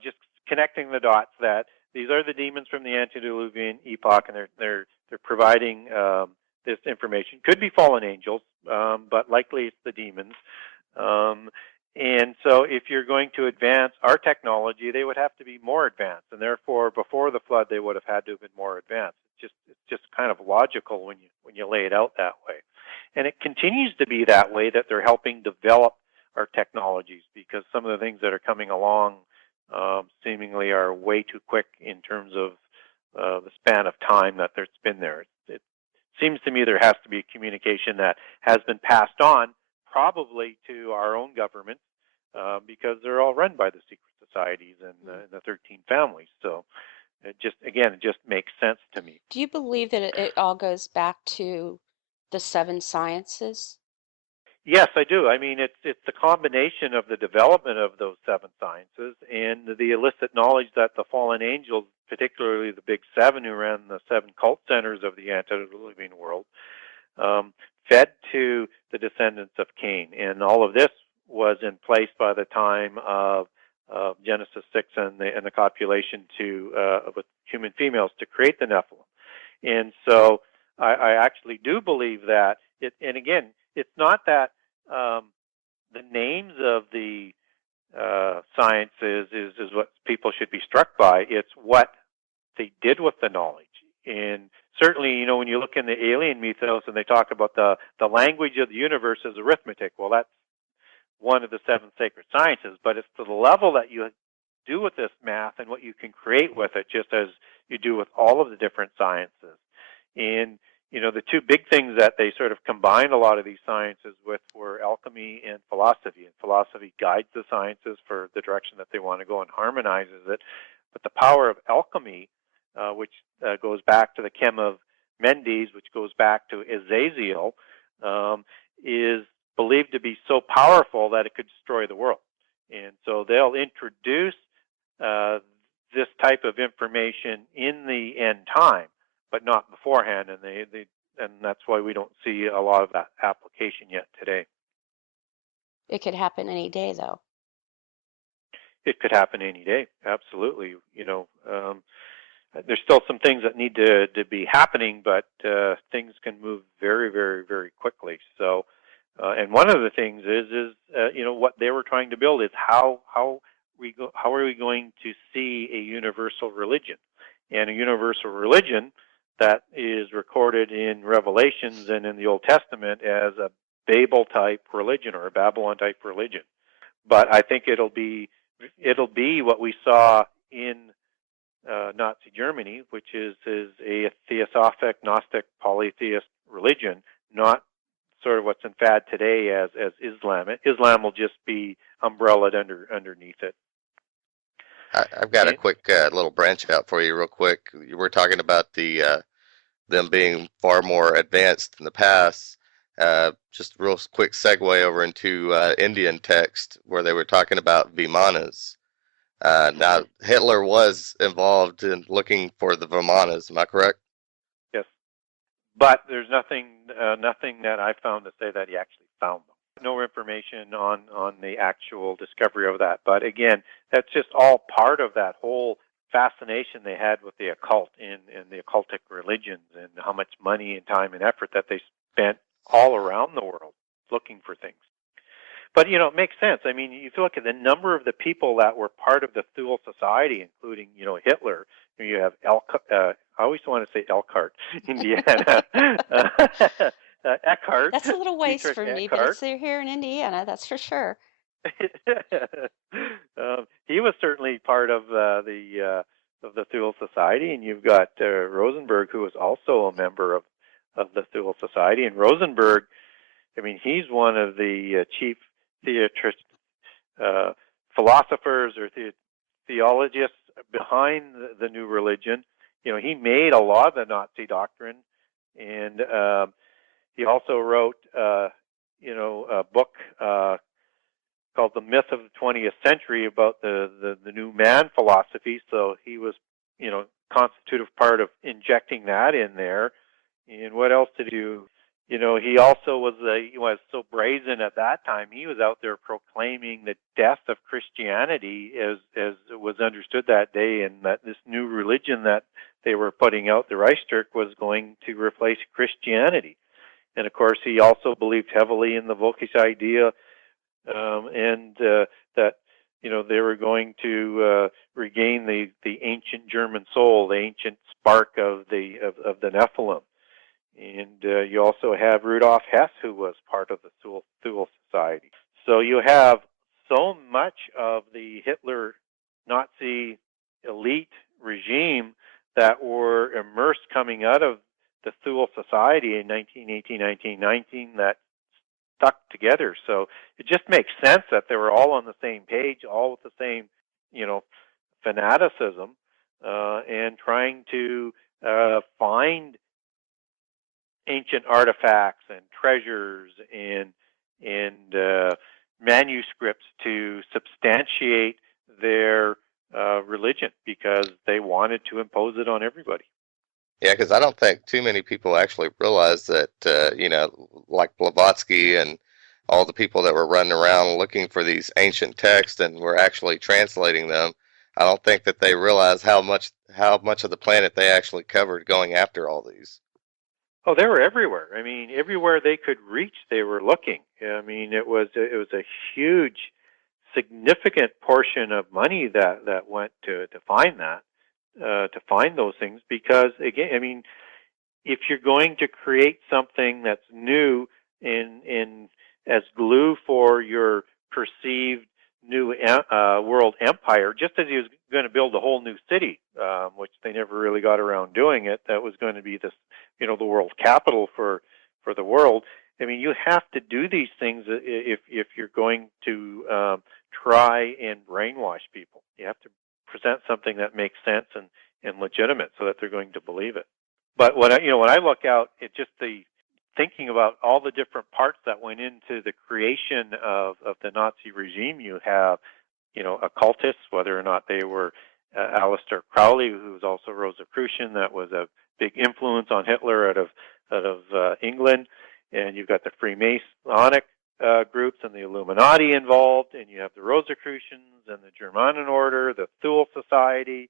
just connecting the dots that these are the demons from the antediluvian epoch, and they're providing this information. Could be fallen angels, but likely it's the demons. And so if you're going to advance our technology, they would have to be more advanced, and therefore before the flood they would have had to have been more advanced. It's just kind of logical when you lay it out that way. And it continues to be that way, that they're helping develop our technologies, because some of the things that are coming along seemingly are way too quick in terms of the span of time that it's been there. It seems to me there has to be a communication that has been passed on, probably to our own government, because they're all run by the secret societies and the 13 families. So it just makes sense to me. Do you believe that it all goes back to the 7 sciences? Yes, I do. I mean, it's the combination of the development of those 7 sciences and the illicit knowledge that the fallen angels, particularly the Big 7 who ran the 7 cult centers of the antediluvian world, fed to the descendants of Cain. And all of this was in place by the time of Genesis 6 and the copulation with human females to create the Nephilim. And so I actually do believe that and again, it's not that the names of the sciences is what people should be struck by. It's what they did with the knowledge. And certainly, when you look in the alien mythos and they talk about the language of the universe as arithmetic, well, that's one of the 7 sacred sciences, but it's to the level that you do with this math and what you can create with it, just as you do with all of the different sciences. And the 2 big things that they sort of combined a lot of these sciences with were alchemy and philosophy. And philosophy guides the sciences for the direction that they want to go and harmonizes it. But the power of alchemy, which goes back to the Chem of Mendes, which goes back to Azazel, is believed to be so powerful that it could destroy the world. And so they'll introduce this type of information in the end time, but not beforehand, and that's why we don't see a lot of that application yet today. It could happen any day, though. It could happen any day, absolutely. There's still some things that need to be happening, but things can move very, very, very quickly. So And one of the things is what they were trying to build is how are we going to see a universal religion, and a universal religion that is recorded in Revelations and in the Old Testament as a Babel type religion or a Babylon type religion. But I think it'll be what we saw in Nazi Germany, which is a theosophic, Gnostic, polytheist religion, not sort of what's in fad today as Islam. Islam will just be umbrellaed underneath it. I've got a quick little branch out for you real quick. You were talking about the them being far more advanced in the past. Just a real quick segue over into Indian text where they were talking about Vimanas. Now, Hitler was involved in looking for the Vimanas, am I correct? Yes. But there's nothing that I found to say that he actually found them. No information on the actual discovery of that. But again, that's just all part of that whole fascination they had with the occult and the occultic religions, and how much money and time and effort that they spent all around the world looking for things. But, it makes sense. I mean, if you look at the number of the people that were part of the Thule Society, including, Hitler, you have I always want to say Elkhart, Indiana. Eckhart. That's a little ways Dietrich from me, Eckhart. but it's here in Indiana, that's for sure. He was certainly part of the Thule Society, and you've got Rosenberg, who was also a member of the Thule Society. And Rosenberg, I mean, he's one of the chief philosophers or theologists behind the new religion. He made a lot of the Nazi doctrine, and he also wrote, a book called The Myth of the 20th Century about the new man philosophy. So he was, constitutive part of injecting that in there. And what else did he do? He also was so brazen at that time. He was out there proclaiming the death of Christianity as it was understood that day, and that this new religion that they were putting out, the Reichskirche, was going to replace Christianity. And of course, he also believed heavily in the Vlkisch idea, and that they were going to regain the ancient German soul, the ancient spark of the Nephilim. And you also have Rudolf Hess, who was part of the Thule Society. So you have so much of the Hitler Nazi elite regime that were immersed coming out of the Thule Society in 1918, 1919 that stuck together. So it just makes sense that they were all on the same page, all with the same, fanaticism, and trying to find ancient artifacts and treasures and manuscripts to substantiate their religion, because they wanted to impose it on everybody. Yeah, because I don't think too many people actually realize that, like Blavatsky and all the people that were running around looking for these ancient texts and were actually translating them. I don't think that they realize how much of the planet they actually covered going after all these. Oh, they were everywhere. I mean, everywhere they could reach, they were looking. I mean, it was a huge, significant portion of money that went to find that, to find those things. Because again, I mean, if you're going to create something that's new in as glue for your perceived new world empire, just as he was going to build a whole new city, which they never really got around doing it. That was going to be this, the world capital for the world. I mean, you have to do these things if you're going to try and brainwash people. You have to present something that makes sense and legitimate, so that they're going to believe it. But when I look out at just the thinking about all the different parts that went into the creation of the Nazi regime, you have, occultists, whether or not they were Aleister Crowley, who was also Rosicrucian, that was a big influence on Hitler out of England, and you've got the Freemasonic groups and the Illuminati involved, and you have the Rosicrucians and the Germanen Order, the Thule Society,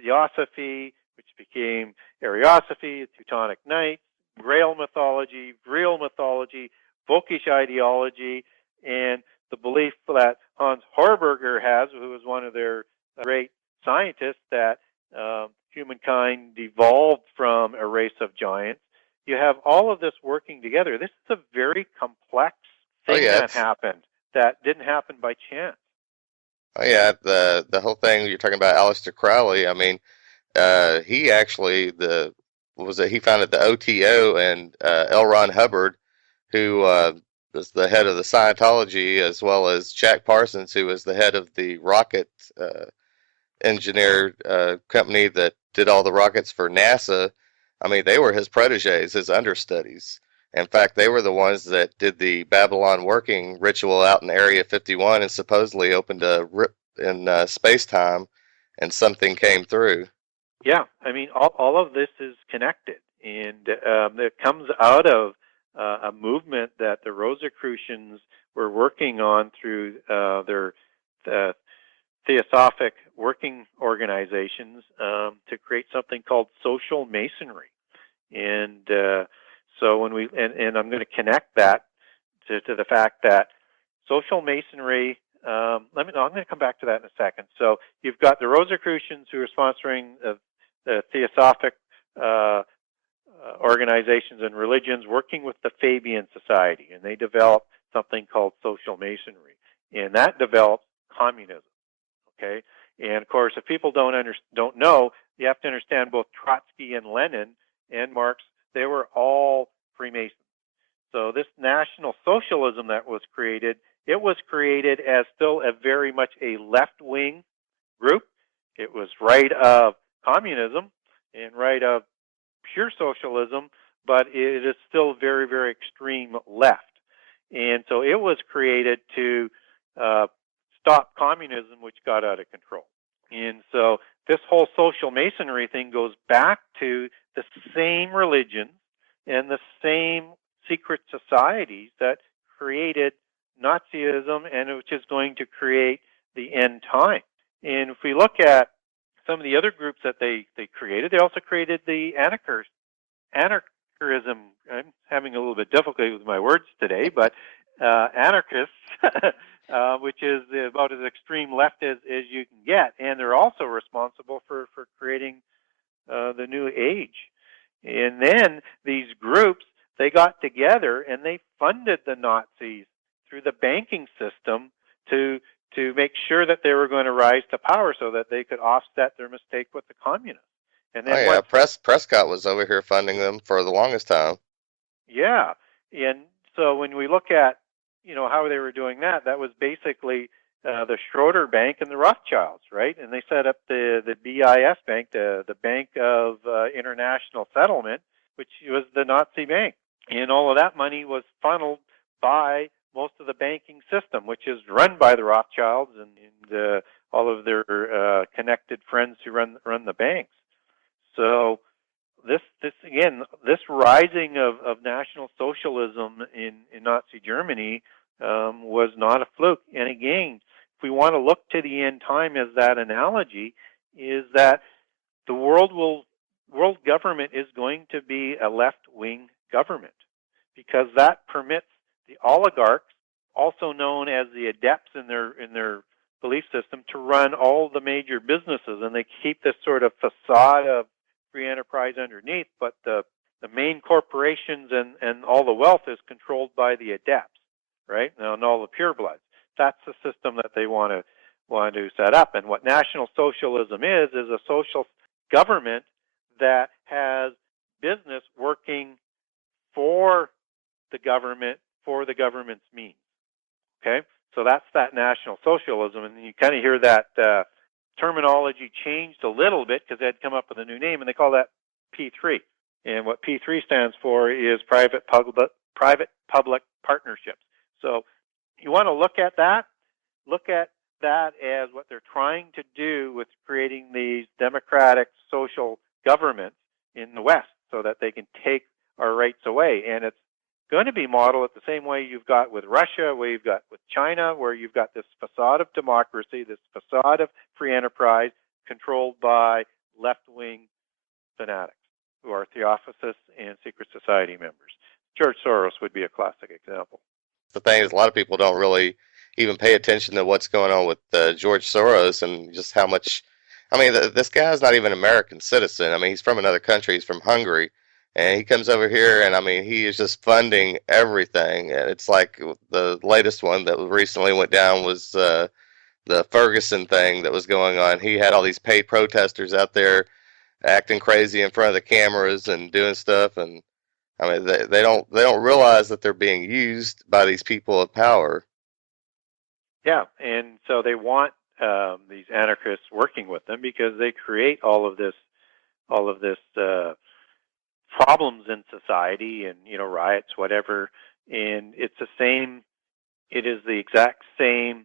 Theosophy, which became Ariosophy, the Teutonic Knights, Grail mythology, Vril mythology, Vlkisch Vlkisch ideology and the belief that Hans Horberger has, who was one of their great scientists, that humankind evolved from a race of giants. You have all of this working together. This is a very complex thing that happened that didn't happen by chance. Oh yeah, the whole thing you're talking about, Aleister Crowley. I mean, he actually he founded the OTO, and L. Ron Hubbard, who was the head of the Scientology, as well as Jack Parsons, who was the head of the rocket engineer company that did all the rockets for NASA. I mean, they were his proteges, his understudies. In fact, they were the ones that did the Babylon working ritual out in Area 51 and supposedly opened a rip in space-time, and something came through. Yeah, I mean, all of this is connected, and it comes out of a movement that the Rosicrucians were working on through their Theosophic working organizations to create something called social masonry. And so when and I'm going to connect that to the fact that social masonry, I'm going to come back to that in a second. So you've got the Rosicrucians who are sponsoring the Theosophic organizations and religions working with the Fabian Society, and they developed something called social masonry, and that developed communism. Okay, and of course, if people don't know, you have to understand both Trotsky and Lenin and Marx. They were all Freemasons. So this National Socialism that was created, it was created as still a very much a left-wing group. It was right of communism and right of pure socialism, but it is still very, very extreme left. And so it was created to stop communism, which got out of control. And so this whole social masonry thing goes back to the same religion and the same secret societies that created Nazism, and which is going to create the end time. And if we look at some of the other groups that they created, they also created the anarchism. I'm having a little bit of difficulty with my words today, but anarchists, which is about as extreme left as you can get. And they're also responsible for creating the New Age. And then these groups, they got together and they funded the Nazis through the banking system to make sure that they were going to rise to power so that they could offset their mistake with the communists. And then Prescott was over here funding them for the longest time. Yeah, and so when we look at how they were doing that, that was basically the Schroeder Bank and the Rothschilds, right? And they set up the BIS Bank, the Bank of International Settlement, which was the Nazi bank, and all of that money was funneled by most of the banking system, which is run by the Rothschilds and all of their connected friends who run the banks. So this rising of National Socialism in Nazi Germany was not a fluke. And again, if we want to look to the end time as that analogy, is that the world government is going to be a left-wing government, because that permits the oligarchs, also known as the adepts in their belief system, to run all the major businesses, and they keep this sort of facade of free enterprise underneath, but the main corporations and all the wealth is controlled by the adepts, right? Now, and all the purebloods. That's the system that they want to set up. And what National Socialism is a social government that has business working for the government's means. Okay? So that's that National Socialism, and you kind of hear that terminology changed a little bit because they had come up with a new name, and they call that P3. And what P3 stands for is private-public partnerships. So you want to look at that as what they're trying to do with creating these democratic social governments in the West so that they can take our rights away. And it's going to be modeled the same way you've got with Russia, where you've got with China, where you've got this facade of democracy, this facade of free enterprise controlled by left-wing fanatics who are theosophists and secret society members. George Soros would be a classic example. the thing is, a lot of people don't really even pay attention to what's going on with George Soros and just how much. I mean, this guy's not even an American citizen. I mean, he's from another country. He's from Hungary, and he comes over here, and I mean, he is just funding everything. And it's like the latest one that recently went down was the Ferguson thing that was going on. He had all these paid protesters out there acting crazy in front of the cameras and doing stuff, and I mean, they don't realize that they're being used by these people of power. Yeah, and so they want these anarchists working with them because they create all of this problems in society, and riots, whatever. And it's the same. It is the exact same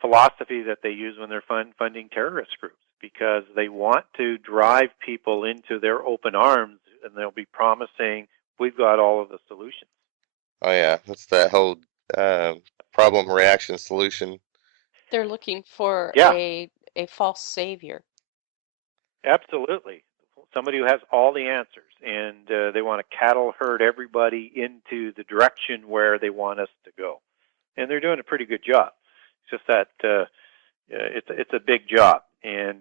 philosophy that they use when they're funding terrorist groups, because they want to drive people into their open arms, and they'll be promising, we've got all of the solutions. Oh yeah, that's that whole problem reaction solution. They're looking for Yeah. a false savior. Absolutely. Somebody who has all the answers, and they want to cattle herd everybody into the direction where they want us to go. And they're doing a pretty good job. It's just that it's a big job. And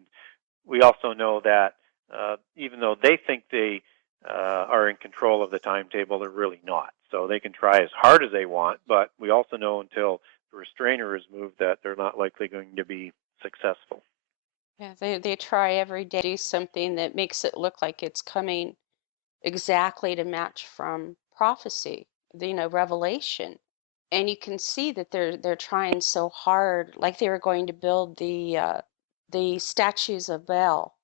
we also know that even though they think they are in control of the timetable, they're really not. So they can try as hard as they want, but we also know until the restrainer is moved that they're not likely going to be successful. Yeah, they try every day to do something that makes it look like it's coming exactly to match from prophecy, Revelation. And you can see that they're trying so hard, like they were going to build the statues of Baal.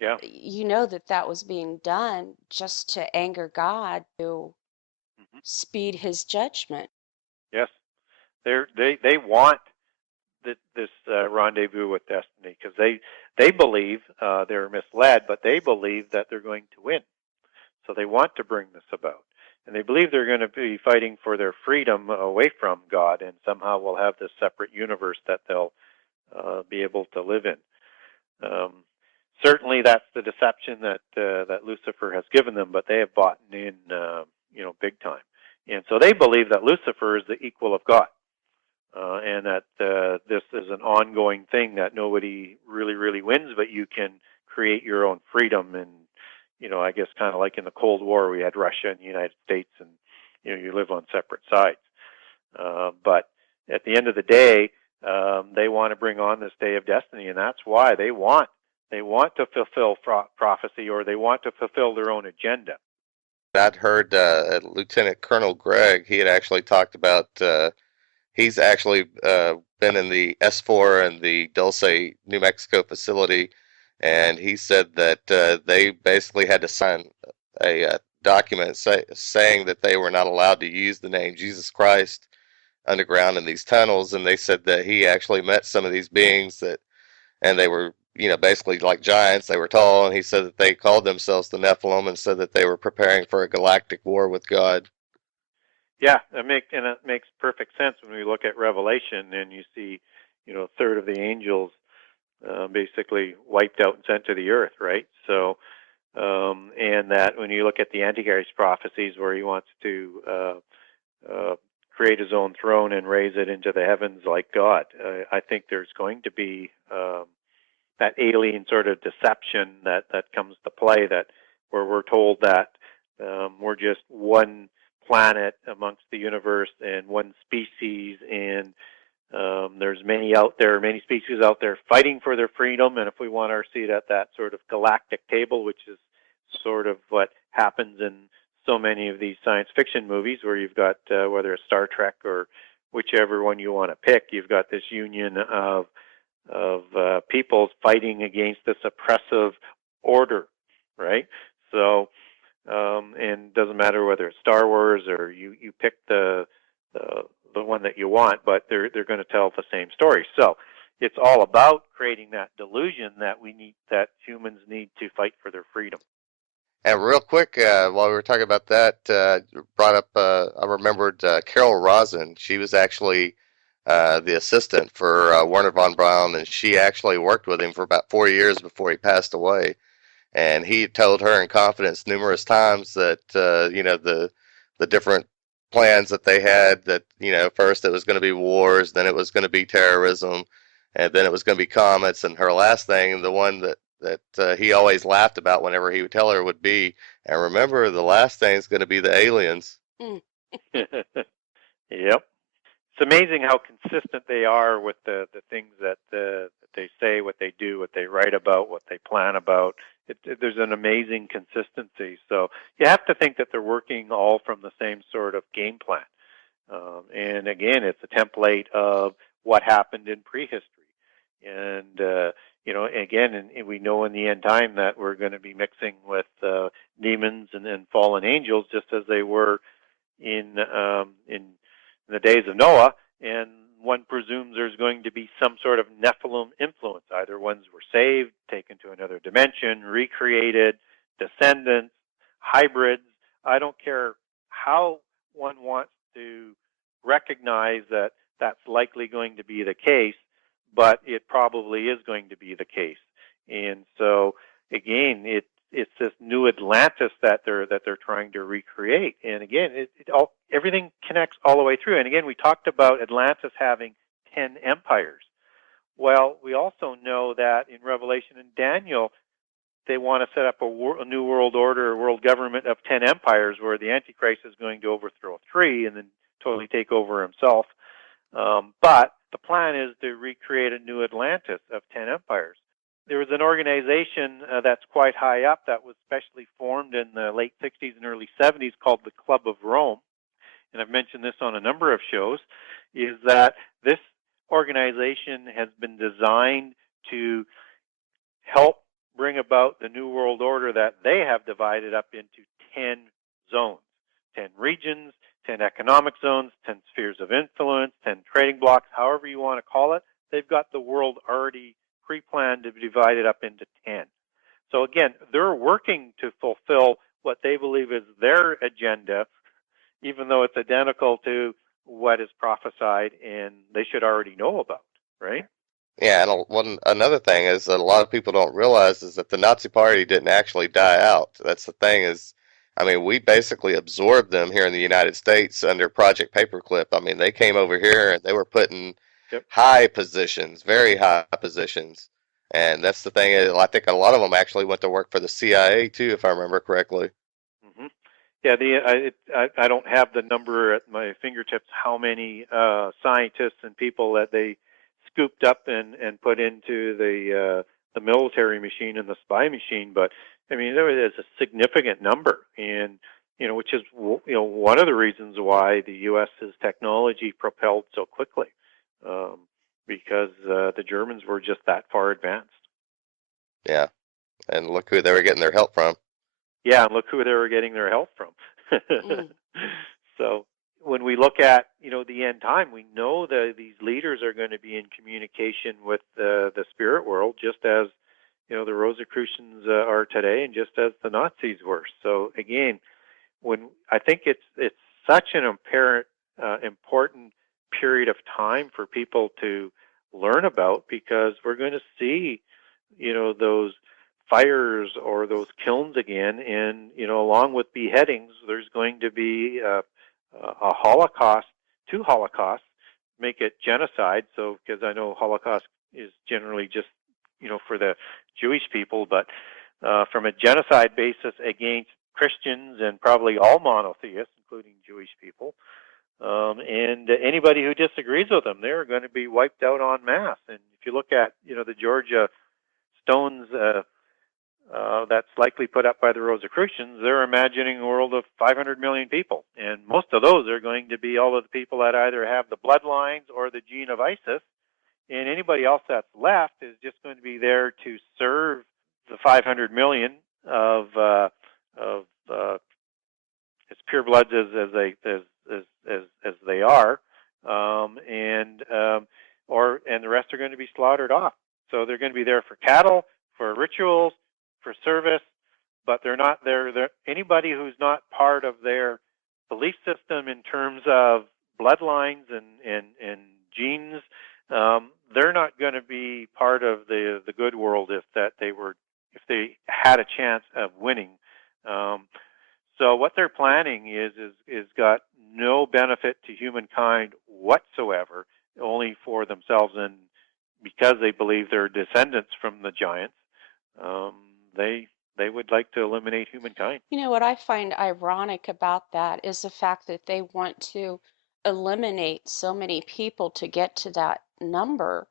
Yeah. That was being done just to anger God, to speed his judgment. Yes. They want this rendezvous with destiny, because they believe, they're misled, but they believe that they're going to win. So they want to bring this about. And they believe they're going to be fighting for their freedom away from God, and somehow we'll have this separate universe that they'll be able to live in. Certainly that's the deception that Lucifer has given them, but they have bought in, big time. And so they believe that Lucifer is the equal of God, and that this is an ongoing thing, that nobody really wins, but you can create your own freedom. And I guess kind of like in the Cold War, we had Russia and the United States, and you live on separate sides. But at the end of the day, they want to bring on this day of destiny, and that's why they want to fulfill prophecy, or they want to fulfill their own agenda. I'd heard Lieutenant Colonel Gregg. He had actually talked about. He's actually been in the S4 and the Dulce, New Mexico facility, and he said that they basically had to sign a document saying that they were not allowed to use the name Jesus Christ underground in these tunnels. And they said that he actually met some of these beings and they were, basically like giants. They were tall, and he said that they called themselves the Nephilim and said that they were preparing for a galactic war with God. Yeah, it makes perfect sense when we look at Revelation, and you see, a third of the angels basically wiped out and sent to the earth, right? So, and that when you look at the Antichrist prophecies, where he wants to create his own throne and raise it into the heavens like God, I think there's going to be that alien sort of deception that comes to play, that where we're told that we're just one planet amongst the universe and one species, and there's many species out there fighting for their freedom. And if we want our seat at that sort of galactic table, which is sort of what happens in so many of these science fiction movies, where you've got whether it's Star Trek or whichever one you want to pick, you've got this union of peoples fighting against this oppressive order, right? So, and it doesn't matter whether it's Star Wars or you pick the one that you want, but they're going to tell the same story. So it's all about creating that delusion that humans need to fight for their freedom. And real quick, while we were talking about that, brought up, I remembered Carol Rosin. She was actually the assistant for Werner von Braun, and she actually worked with him for about 4 years before he passed away. And he told her in confidence numerous times that the different plans that they had that, first it was going to be wars, then it was going to be terrorism, and then it was going to be comets. And her last thing, the one that he always laughed about whenever he would tell her would be, and remember, the last thing is going to be the aliens. Yep. It's amazing how consistent they are with the things that they say, what they do, what they write about, what they plan about. There's an amazing consistency. So you have to think that they're working all from the same sort of game plan. And again, it's a template of what happened in prehistory. And, again, and we know in the end time that we're going to be mixing with demons and fallen angels, just as they were in the days of Noah, and one presumes there's going to be some sort of Nephilim influence. Either ones were saved, taken to another dimension, recreated, descendants, hybrids. I don't care how one wants to recognize that that's likely going to be the case, but it probably is going to be the case. And so, again, it's this new Atlantis that they're trying to recreate. And again, everything connects all the way through. And again, we talked about Atlantis having 10 empires. Well, we also know that in Revelation and Daniel, they want to set up a new world order, a world government of 10 empires, where the Antichrist is going to overthrow 3 and then totally take over himself. But the plan is to recreate a new Atlantis of 10 empires. There was an organization that's quite high up that was specially formed in the late 60s and early 70s called the Club of Rome. And I've mentioned this on a number of shows, is that this organization has been designed to help bring about the New World Order that they have divided up into 10 zones, 10 regions, 10 economic zones, 10 spheres of influence, 10 trading blocks, however you want to call it. They've got the world already pre-planned to be divided up into 10. So again, they're working to fulfill what they believe is their agenda, even though it's identical to what is prophesied and they should already know about, right? Yeah, and another thing is that a lot of people don't realize is that the Nazi Party didn't actually die out. That's the thing is, we basically absorbed them here in the United States under Project Paperclip. They came over here and they were put in high positions, very high positions. And that's the thing. I think a lot of them actually went to work for the CIA too, if I remember correctly. Mm-hmm. Yeah, I don't have the number at my fingertips how many scientists and people that they scooped up and put into the military machine and the spy machine, but there is a significant number, and which is one of the reasons why the U.S.'s technology propelled so quickly, because the Germans were just that far advanced. Yeah, and look who they were getting their help from. Yeah, and look who they were getting their help from. So when we look at the end time, we know that these leaders are going to be in communication with the spirit world, just as the Rosicrucians are today, and just as the Nazis were. So again, when I think it's such an important period of time for people to learn about, because we're going to see those fires or those kilns again, and along with beheadings, there's going to be a Holocaust, 2 Holocausts, make it genocide. So because I know Holocaust is generally just for the Jewish people, but from a genocide basis against Christians and probably all monotheists, including Jewish people, and anybody who disagrees with them, they're going to be wiped out en masse. And if you look at the Georgia stones that's likely put up by the Rosicrucians, they're imagining a world of 500 million people, and most of those are going to be all of the people that either have the bloodlines or the gene of ISIS. And anybody else that's left is just going to be there to serve the 500 million of as purebloods as they are, and the rest are going to be slaughtered off. So they're going to be there for cattle, for rituals, for service, but they're not there. Anybody who's not part of their belief system in terms of bloodlines and genes, they're not going to be part of the good world if they had a chance of winning. So what they're planning is got no benefit to humankind whatsoever, only for themselves, and because they believe they're descendants from the giants, they would like to eliminate humankind. You know, what I find ironic about that is the fact that they want to eliminate so many people to get to that number,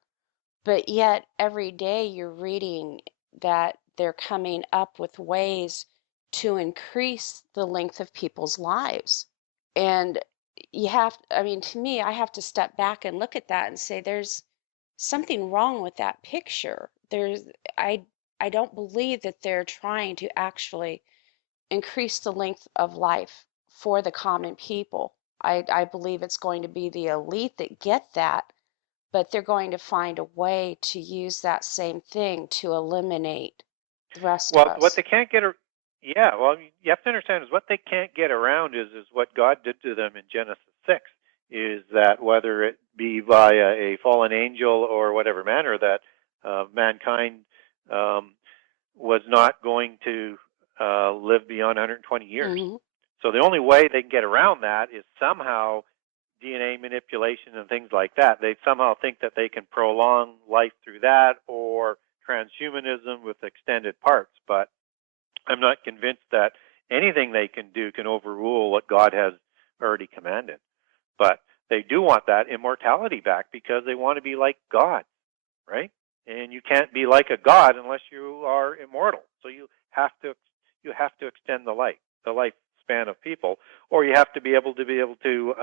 but yet every day you're reading that they're coming up with ways to increase the length of people's lives. And I mean, to me, I have to step back and look at that and say, there's something wrong with that picture. I, I don't believe that they're trying to actually increase the length of life for the common people. I believe it's going to be the elite that get that, but they're going to find a way to use that same thing to eliminate the rest of Well, what us. they can't get, yeah, well, you have to understand is what they can't get around is what God did to them in Genesis 6, is that whether it be via a fallen angel or whatever manner, that mankind was not going to live beyond 120 years. hmm So the only way they can get around that is somehow DNA manipulation and things like that. They somehow think that they can prolong life through that, or transhumanism with extended parts. But I'm not convinced that anything they can do can overrule what God has already commanded. But they do want that immortality back because they want to be like God, right? And you can't be like a God unless you are immortal. So you have to extend the lifespan of people, or you have to be able to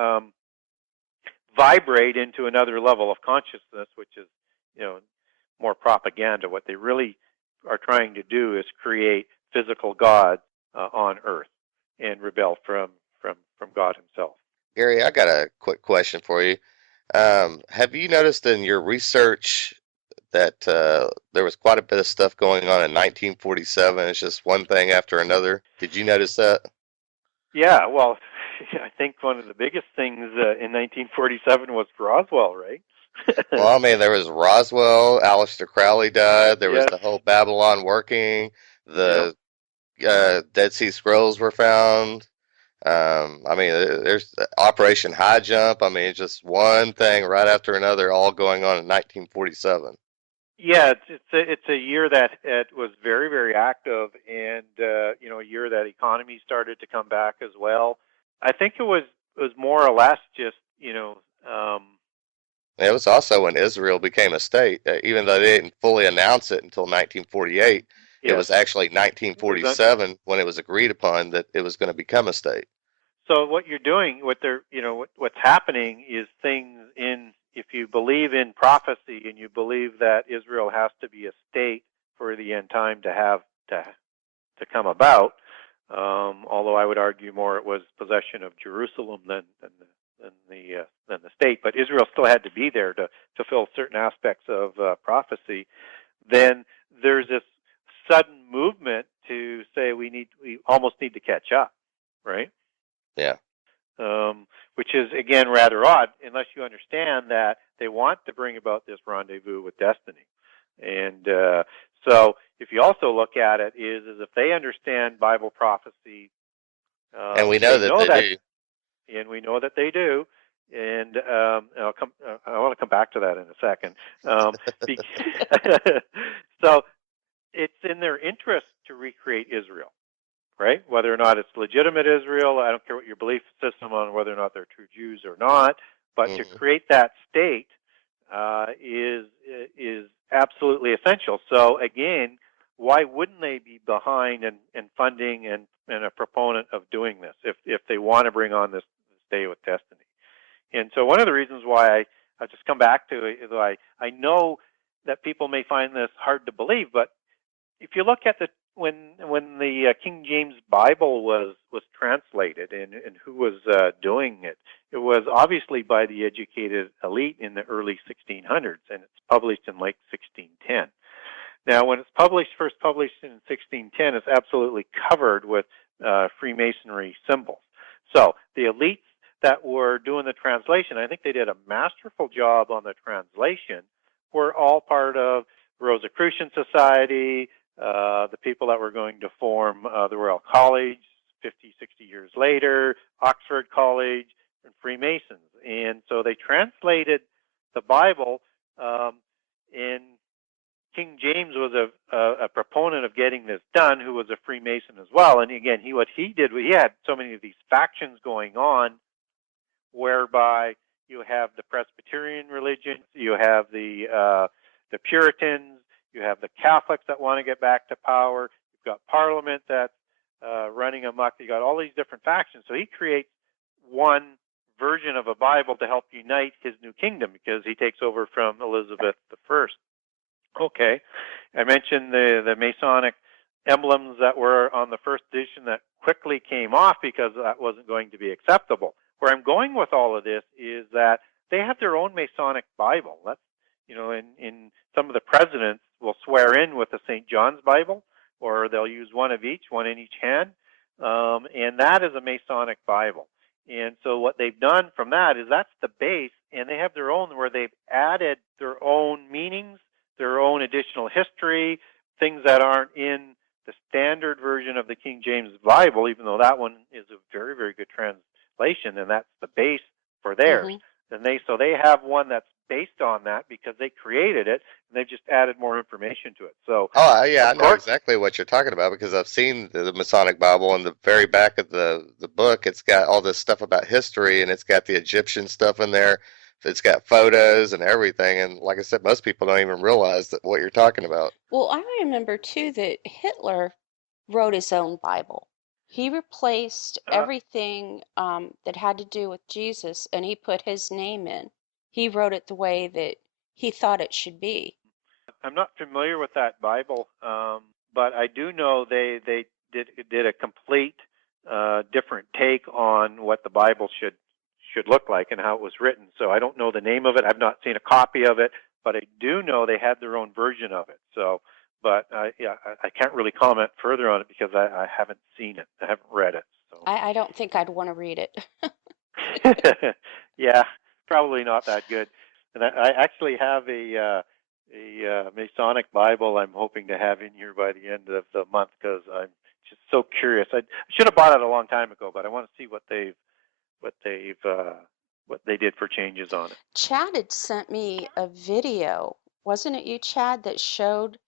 vibrate into another level of consciousness, which is, more propaganda. What they really are trying to do is create physical gods on Earth and rebel from God Himself. Gary, I got a quick question for you. Have you noticed in your research that there was quite a bit of stuff going on in 1947? It's just one thing after another. Did you notice that? Yeah, well, I think one of the biggest things in 1947 was Roswell, right? Well, I mean, there was Roswell, Aleister Crowley died, there was Yes. the whole Babylon working, Yep. the Dead Sea Scrolls were found. I mean, there's Operation High Jump. I mean, it's just one thing right after another, all going on in 1947. Yeah, it's a year that it was very, very active, and a year that economy started to come back as well. I think it was more or less just It was also when Israel became a state, even though they didn't fully announce it until 1948. It yes. was actually It was 1947 when it was agreed upon that it was going to become a state. So what you're doing, what's happening is things if you believe in prophecy and you believe that Israel has to be a state for the end time to have to come about. Although I would argue more it was possession of Jerusalem than the state, but Israel still had to be there to fulfill certain aspects of prophecy. Then there's this sudden movement to say we almost need to catch up, right? Yeah. Which is, again, rather odd unless you understand that they want to bring about this rendezvous with destiny. And so if you also look at it is if they understand Bible prophecy, And we know that they do. And we know that they do. And I want to come back to that in a second. So it's in their interest to recreate Israel. Right? Whether or not it's legitimate Israel, I don't care what your belief system on whether or not they're true Jews or not, but to create that state is absolutely essential. So again, why wouldn't they be behind and funding and a proponent of doing this if they want to bring on this day with destiny? And so one of the reasons why I just come back to is I know that people may find this hard to believe, but if you look at when the King James Bible was translated and who was doing it, it was obviously by the educated elite in the early 1600s, and it's published in like 1610. Now, when it's first published in 1610, it's absolutely covered with Freemasonry symbols. So the elites that were doing the translation, I think they did a masterful job on the translation, were all part of the Rosicrucian Society, the people that were going to form the Royal College 50, 60 years later, Oxford College, Freemasons. And so they translated the Bible, and King James was a proponent of getting this done, who was a Freemason as well. And again, what he did, he had so many of these factions going on, whereby you have the Presbyterian religion, you have the Puritans, you have the Catholics that want to get back to power, you've got Parliament that's running amok, you got all these different factions. So he creates one version of a Bible to help unite his new kingdom, because he takes over from Elizabeth I. Okay, I mentioned the Masonic emblems that were on the first edition that quickly came off because that wasn't going to be acceptable. Where I'm going with all of this is that they have their own Masonic Bible. That's, in some of the presidents will swear in with the St. John's Bible, or they'll use one of each, one in each hand, and that is a Masonic Bible. And so what they've done from that is that's the base, and they have their own where they've added their own meanings, their own additional history, things that aren't in the standard version of the King James Bible, even though that one is a very, very good translation, and that's the base for theirs. And they have one that's based on that because they created it, and they've just added more information to it. So, I know exactly what you're talking about, because I've seen the Masonic Bible. On the very back of the book, it's got all this stuff about history, and it's got the Egyptian stuff in there. It's got photos and everything, and like I said, most people don't even realize that what you're talking about. Well, I remember too that Hitler wrote his own Bible. He replaced everything that had to do with Jesus, and he put his name in. He wrote it the way that he thought it should be. I'm not familiar with that Bible, but I do know they did a complete different take on what the Bible should look like and how it was written. So I don't know the name of it. I've not seen a copy of it, but I do know they had their own version of it. So, but I can't really comment further on it because I haven't seen it. I haven't read it. So. I don't think I'd want to read it. Yeah, probably not that good. And I actually have a Masonic Bible I'm hoping to have in here by the end of the month, because I'm just so curious. I should have bought it a long time ago, but I want to see what they did for changes on it. Chad had sent me a video, wasn't it you, Chad, that showed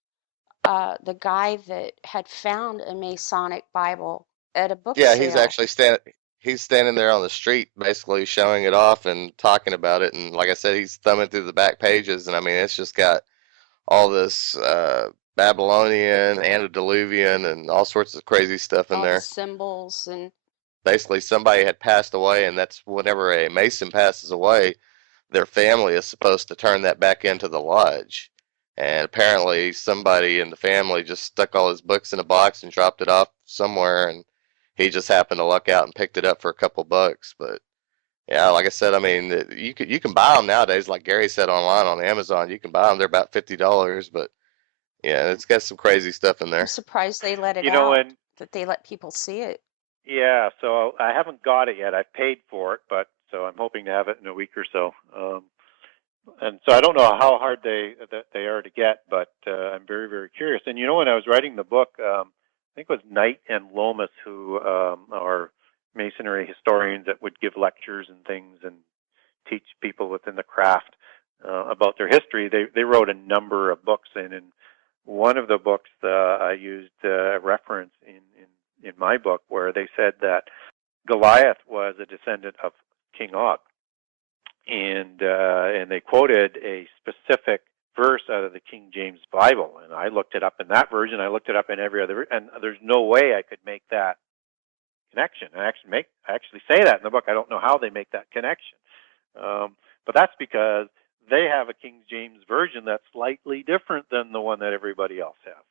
the guy that had found a Masonic Bible at a book Yeah, sale. he's actually standing there on the street, basically showing it off and talking about it. And like I said, he's thumbing through the back pages, and I mean, it's just got all this Babylonian, antediluvian, and all sorts of crazy stuff in all there. the symbols and Basically, somebody had passed away, and that's whenever a Mason passes away, their family is supposed to turn that back into the lodge. And apparently somebody in the family just stuck all his books in a box and dropped it off somewhere, and he just happened to luck out and picked it up for a couple bucks. But yeah, like I said, I mean, you can buy them nowadays, like Gary said, online on Amazon. You can buy them; they're about $50. But yeah, it's got some crazy stuff in there. I'm surprised they let it out, that they let people see it. Yeah, so I haven't got it yet. I've paid for it, but so I'm hoping to have it in a week or so. And so I don't know how hard they are to get, but I'm very, very curious. And when I was writing the book, I think it was Knight and Lomas, who are Masonry historians that would give lectures and things and teach people within the craft about their history. They wrote a number of books, and in one of the books I used a reference in my book where they said that Goliath was a descendant of King Og. And they quoted a specific verse out of the King James Bible, and I looked it up in that version. I looked it up in every other, and there's no way I could make that connection. I actually say that in the book. I don't know how they make that connection, but that's because they have a King James version that's slightly different than the one that everybody else has.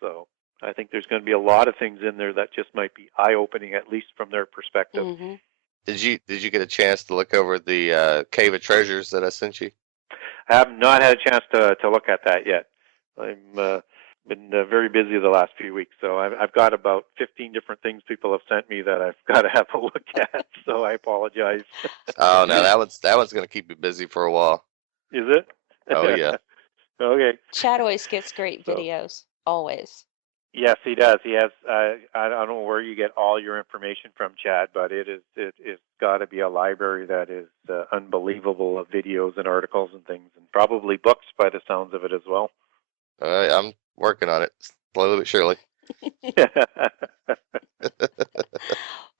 So I think there's going to be a lot of things in there that just might be eye-opening, at least from their perspective. Mm-hmm. Did you get a chance to look over the Cave of Treasures that I sent you? I have not had a chance to look at that yet. I've been very busy the last few weeks, so I've got about 15 different things people have sent me that I've got to have a look at. So I apologize. Oh no, that one's going to keep you busy for a while. Is it? Oh yeah. Okay. Chad always gets great videos. Always. Yes, he does. He has. I don't know where you get all your information from, Chad, but it's got to be a library that is unbelievable of videos and articles and things, and probably books by the sounds of it as well. I'm working on it slowly but surely.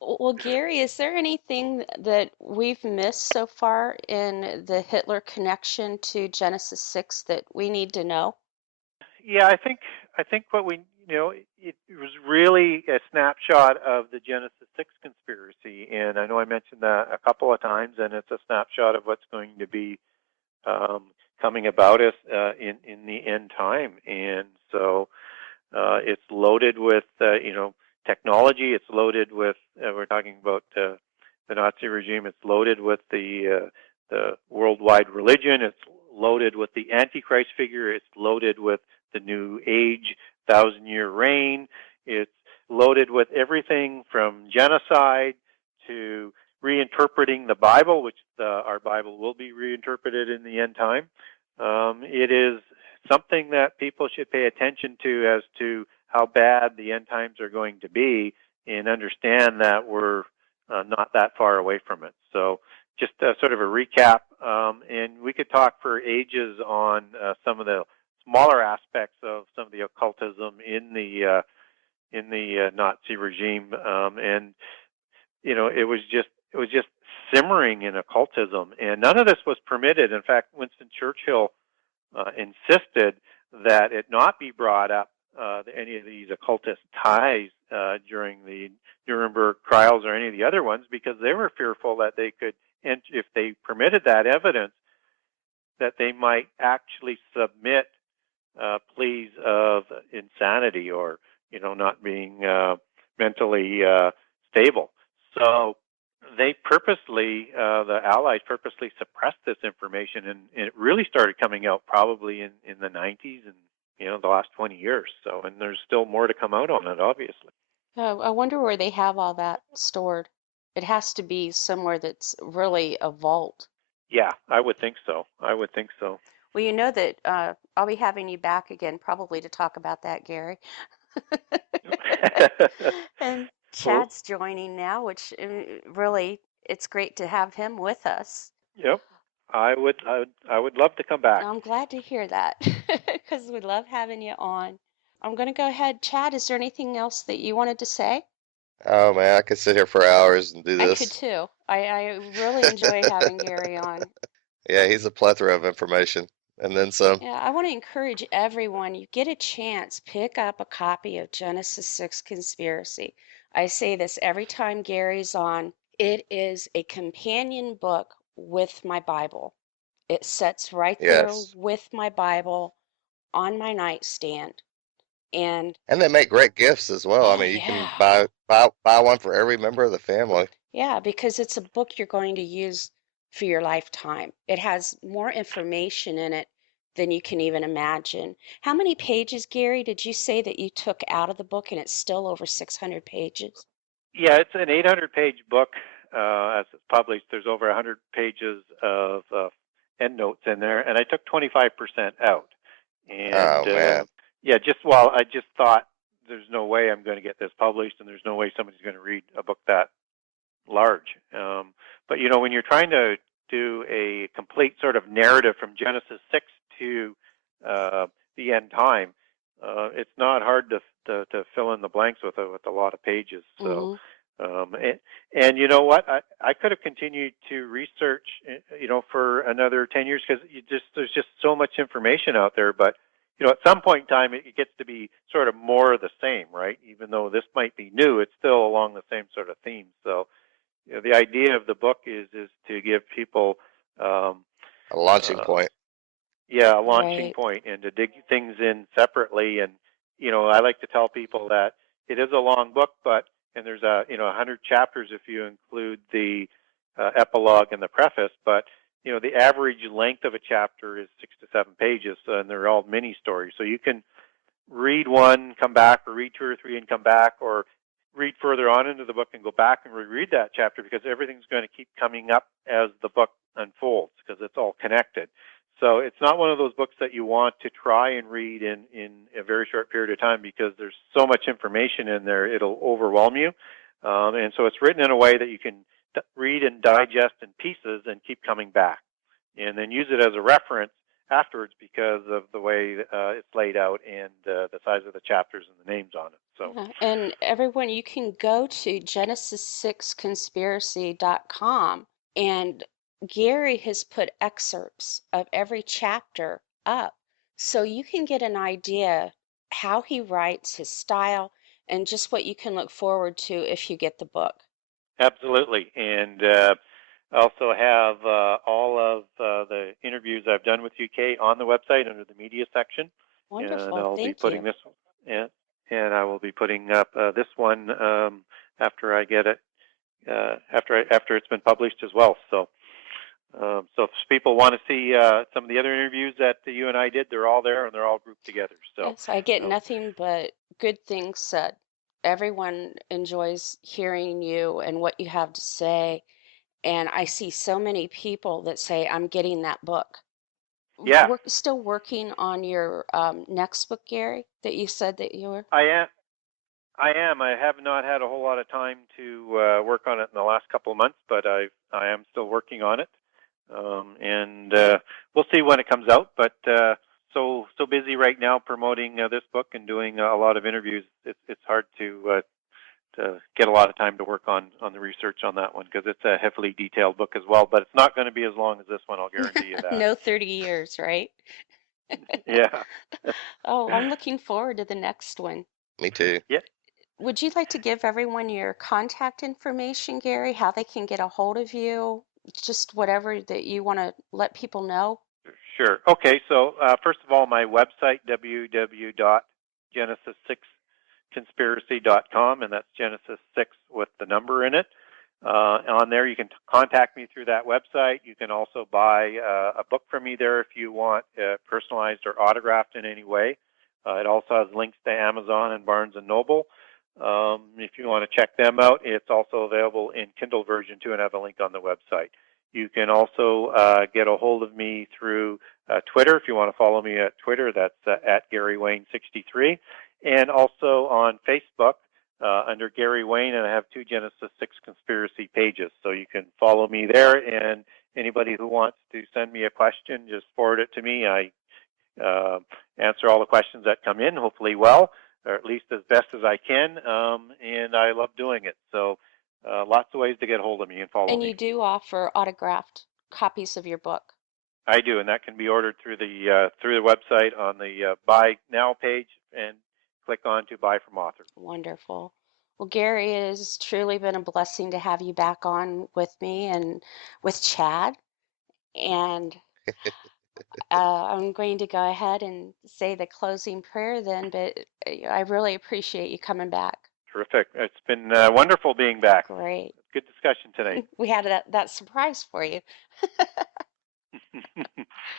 Well, Gary, is there anything that we've missed so far in the Hitler connection to Genesis 6 that we need to know? Yeah, I think what we it was really a snapshot of the Genesis 6 conspiracy, and I know I mentioned that a couple of times, and it's a snapshot of what's going to be coming about us in the end time, and so it's loaded with technology. It's loaded with we're talking about the Nazi regime. It's loaded with the worldwide religion. It's loaded with the Antichrist figure. It's loaded with the New Age, 1,000-year reign. It's loaded with everything from genocide to reinterpreting the Bible, which our Bible will be reinterpreted in the end time. It is something that people should pay attention to as to how bad the end times are going to be, and understand that we're not that far away from it. So just sort of a recap, and we could talk for ages on some of the smaller aspects of some of the occultism in the Nazi regime, and it was just simmering in occultism, and none of this was permitted. In fact, Winston Churchill insisted that it not be brought up, any of these occultist ties during the Nuremberg trials or any of the other ones, because they were fearful that they could, and if they permitted that evidence, that they might actually submit pleas of insanity or not being mentally stable. So they purposely, the Allies purposely suppressed this information, and it really started coming out probably in the 90s and the last 20 years. So, and there's still more to come out on it, obviously. I wonder where they have all that stored. It has to be somewhere that's really a vault. Yeah, I would think so. Well, you know that I'll be having you back again probably to talk about that, Gary. And Well, Chad's joining now, which really, it's great to have him with us. yep. I would love to come back. I'm glad to hear that because we love having you on. I'm going to go ahead. Chad, is there anything else that you wanted to say? Oh man, I could sit here for hours and do I could this. too. I really enjoy having Gary on. Yeah, he's a plethora of information, and then some. Yeah, I want to encourage everyone, you get a chance, pick up a copy of Genesis 6 Conspiracy. I say this every time Gary's on. It is a companion book with my Bible. It sits right there Yes, with my Bible on my nightstand. And and they make great gifts as well. I oh mean, you can yeah. buy one for every member of the family. Yeah, because it's a book you're going to use for your lifetime. It has more information in it than you can even imagine. How many pages, Gary, did you say that you took out of the book, and it's still over 600 pages? Yeah, it's an 800-page book as it's published. There's over 100 pages of endnotes in there, and I took 25% out. And Oh man, yeah, I just thought there's no way I'm going to get this published, and there's no way somebody's going to read a book that large. But when you're trying to do a complete sort of narrative from Genesis 6 to the end time, it's not hard to fill in the blanks with a lot of pages. So, and you know what? I could have continued to research, for another 10 years, because there's just so much information out there. But at some point in time, it gets to be sort of more of the same, right? Even though this might be new, it's still along the same sort of theme. So, the idea of the book is to give people a launching point. yeah, a launching Right. point, and to dig things in separately. And I like to tell people that it is a long book, and there's 100 chapters if you include the epilogue and the preface. But the average length of a chapter is 6 to 7 pages, and they're all mini stories. So you can read one, come back, or read 2 or 3 and come back, or read further on into the book and go back and reread that chapter, because everything's going to keep coming up as the book unfolds, because it's all connected. So it's not one of those books that you want to try and read in a very short period of time, because there's so much information in there, it'll overwhelm you. And so it's written in a way that you can read and digest in pieces and keep coming back, and then use it as a reference afterwards because of the way it's laid out and the size of the chapters and the names on it. So, And everyone, you can go to Genesis6conspiracy.com, and Gary has put excerpts of every chapter up, so you can get an idea how he writes, his style, and just what you can look forward to if you get the book. absolutely. And I also have all of the interviews I've done with UK on the website under the media section. Wonderful. And I'll be Thank putting you. this one, and I will be putting up this one after I get it, after it's been published as well. So, so if people want to see some of the other interviews that you and I did, they're all there and they're all grouped together. So, Yes, I get nothing but good things said. Everyone enjoys hearing you and what you have to say. And I see so many people that say, I'm getting that book. yeah, We're still working on your next book, Gary, that you said that you were. I am. I have not had a whole lot of time to work on it in the last couple of months, but I am still working on it, and we'll see when it comes out. But so busy right now promoting this book and doing a lot of interviews. It's hard to get a lot of time to work on the research on that one, because it's a heavily detailed book as well. But it's not going to be as long as this one. I'll guarantee you that. No 30 years, right? Yeah. Oh, I'm looking forward to the next one. Me too. Yeah. Would you like to give everyone your contact information, Gary, how they can get a hold of you, just whatever that you want to let people know? Sure. Okay. So first of all, my website, www.genesis6conspiracy.com, and that's Genesis 6 with the number in it. On there, you can contact me through that website. You can also buy a book from me there if you want personalized or autographed in any way. It also has links to Amazon and Barnes & Noble. If you want to check them out, it's also available in Kindle version too, and I have a link on the website. You can also get a hold of me through Twitter. If you want to follow me at Twitter, that's at Gary Wayne 63, and also on Facebook under Gary Wayne, and I have 2 Genesis 6 conspiracy pages. So you can follow me there, and anybody who wants to send me a question, just forward it to me. I answer all the questions that come in, hopefully well, or at least as best as I can, and I love doing it. So lots of ways to get hold of me and follow me. And you do offer autographed copies of your book. I do, and that can be ordered through the website on the Buy Now page, and click on to Buy from Author. Wonderful. Well, Gary, it has truly been a blessing to have you back on with me and with Chad. And I'm going to go ahead and say the closing prayer then, but I really appreciate you coming back. Terrific. It's been wonderful being back. Great. Good discussion tonight. We had that surprise for you.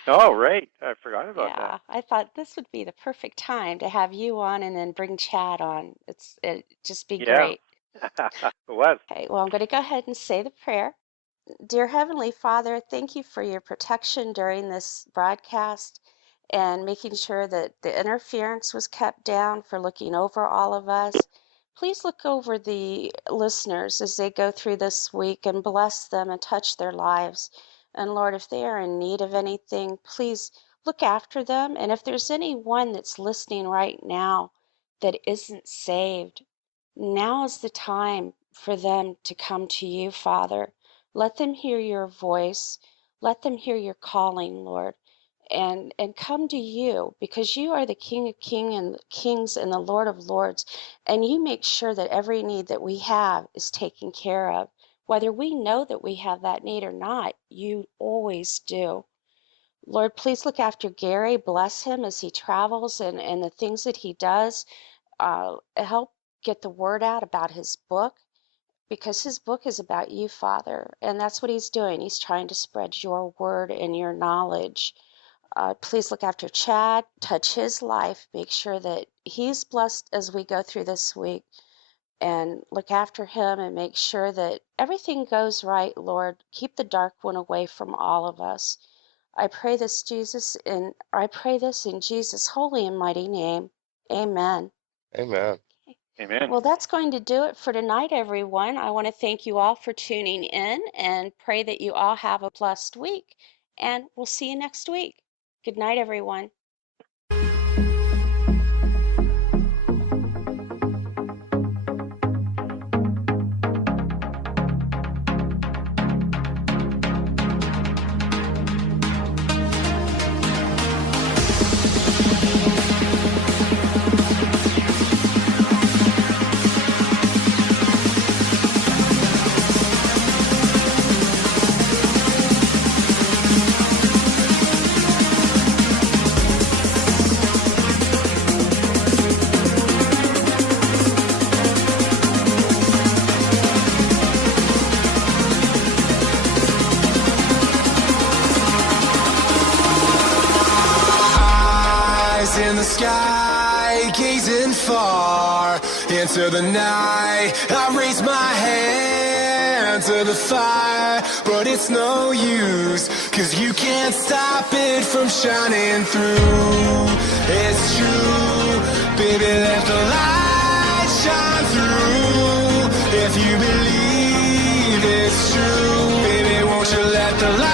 Oh, right. I forgot about Yeah, that. I thought this would be the perfect time to have you on and then bring Chad on. It just be great. It was. Okay, well, I'm going to go ahead and say the prayer. Dear Heavenly Father, thank you for your protection during this broadcast and making sure that the interference was kept down, for looking over all of us. Please look over the listeners as they go through this week and bless them and touch their lives. And Lord, if they are in need of anything, please look after them. And if there's anyone that's listening right now that isn't saved, now is the time for them to come to you, Father. Let them hear your voice. Let them hear your calling, Lord, and come to you, because you are the King of Kings and the Lord of Lords, and you make sure that every need that we have is taken care of. Whether we know that we have that need or not, you always do. Lord, please look after Gary. Bless him as he travels and the things that he does. Help get the word out about his book, because his book is about you, Father, and that's what he's doing. He's trying to spread your word and your knowledge. Please look after Chad, touch his life, make sure that he's blessed as we go through this week, and look after him and make sure that everything goes right, Lord. Keep the dark one away from all of us. I pray this in Jesus' holy and mighty name. Amen. Amen. Amen. Well, that's going to do it for tonight, everyone. I want to thank you all for tuning in and pray that you all have a blessed week. And we'll see you next week. Good night, everyone. In the sky, gazing far into the night, I raise my hand to the fire, but it's no use, 'cause you can't stop it from shining through. It's true, baby, let the light shine through. If you believe it's true, baby, won't you let the light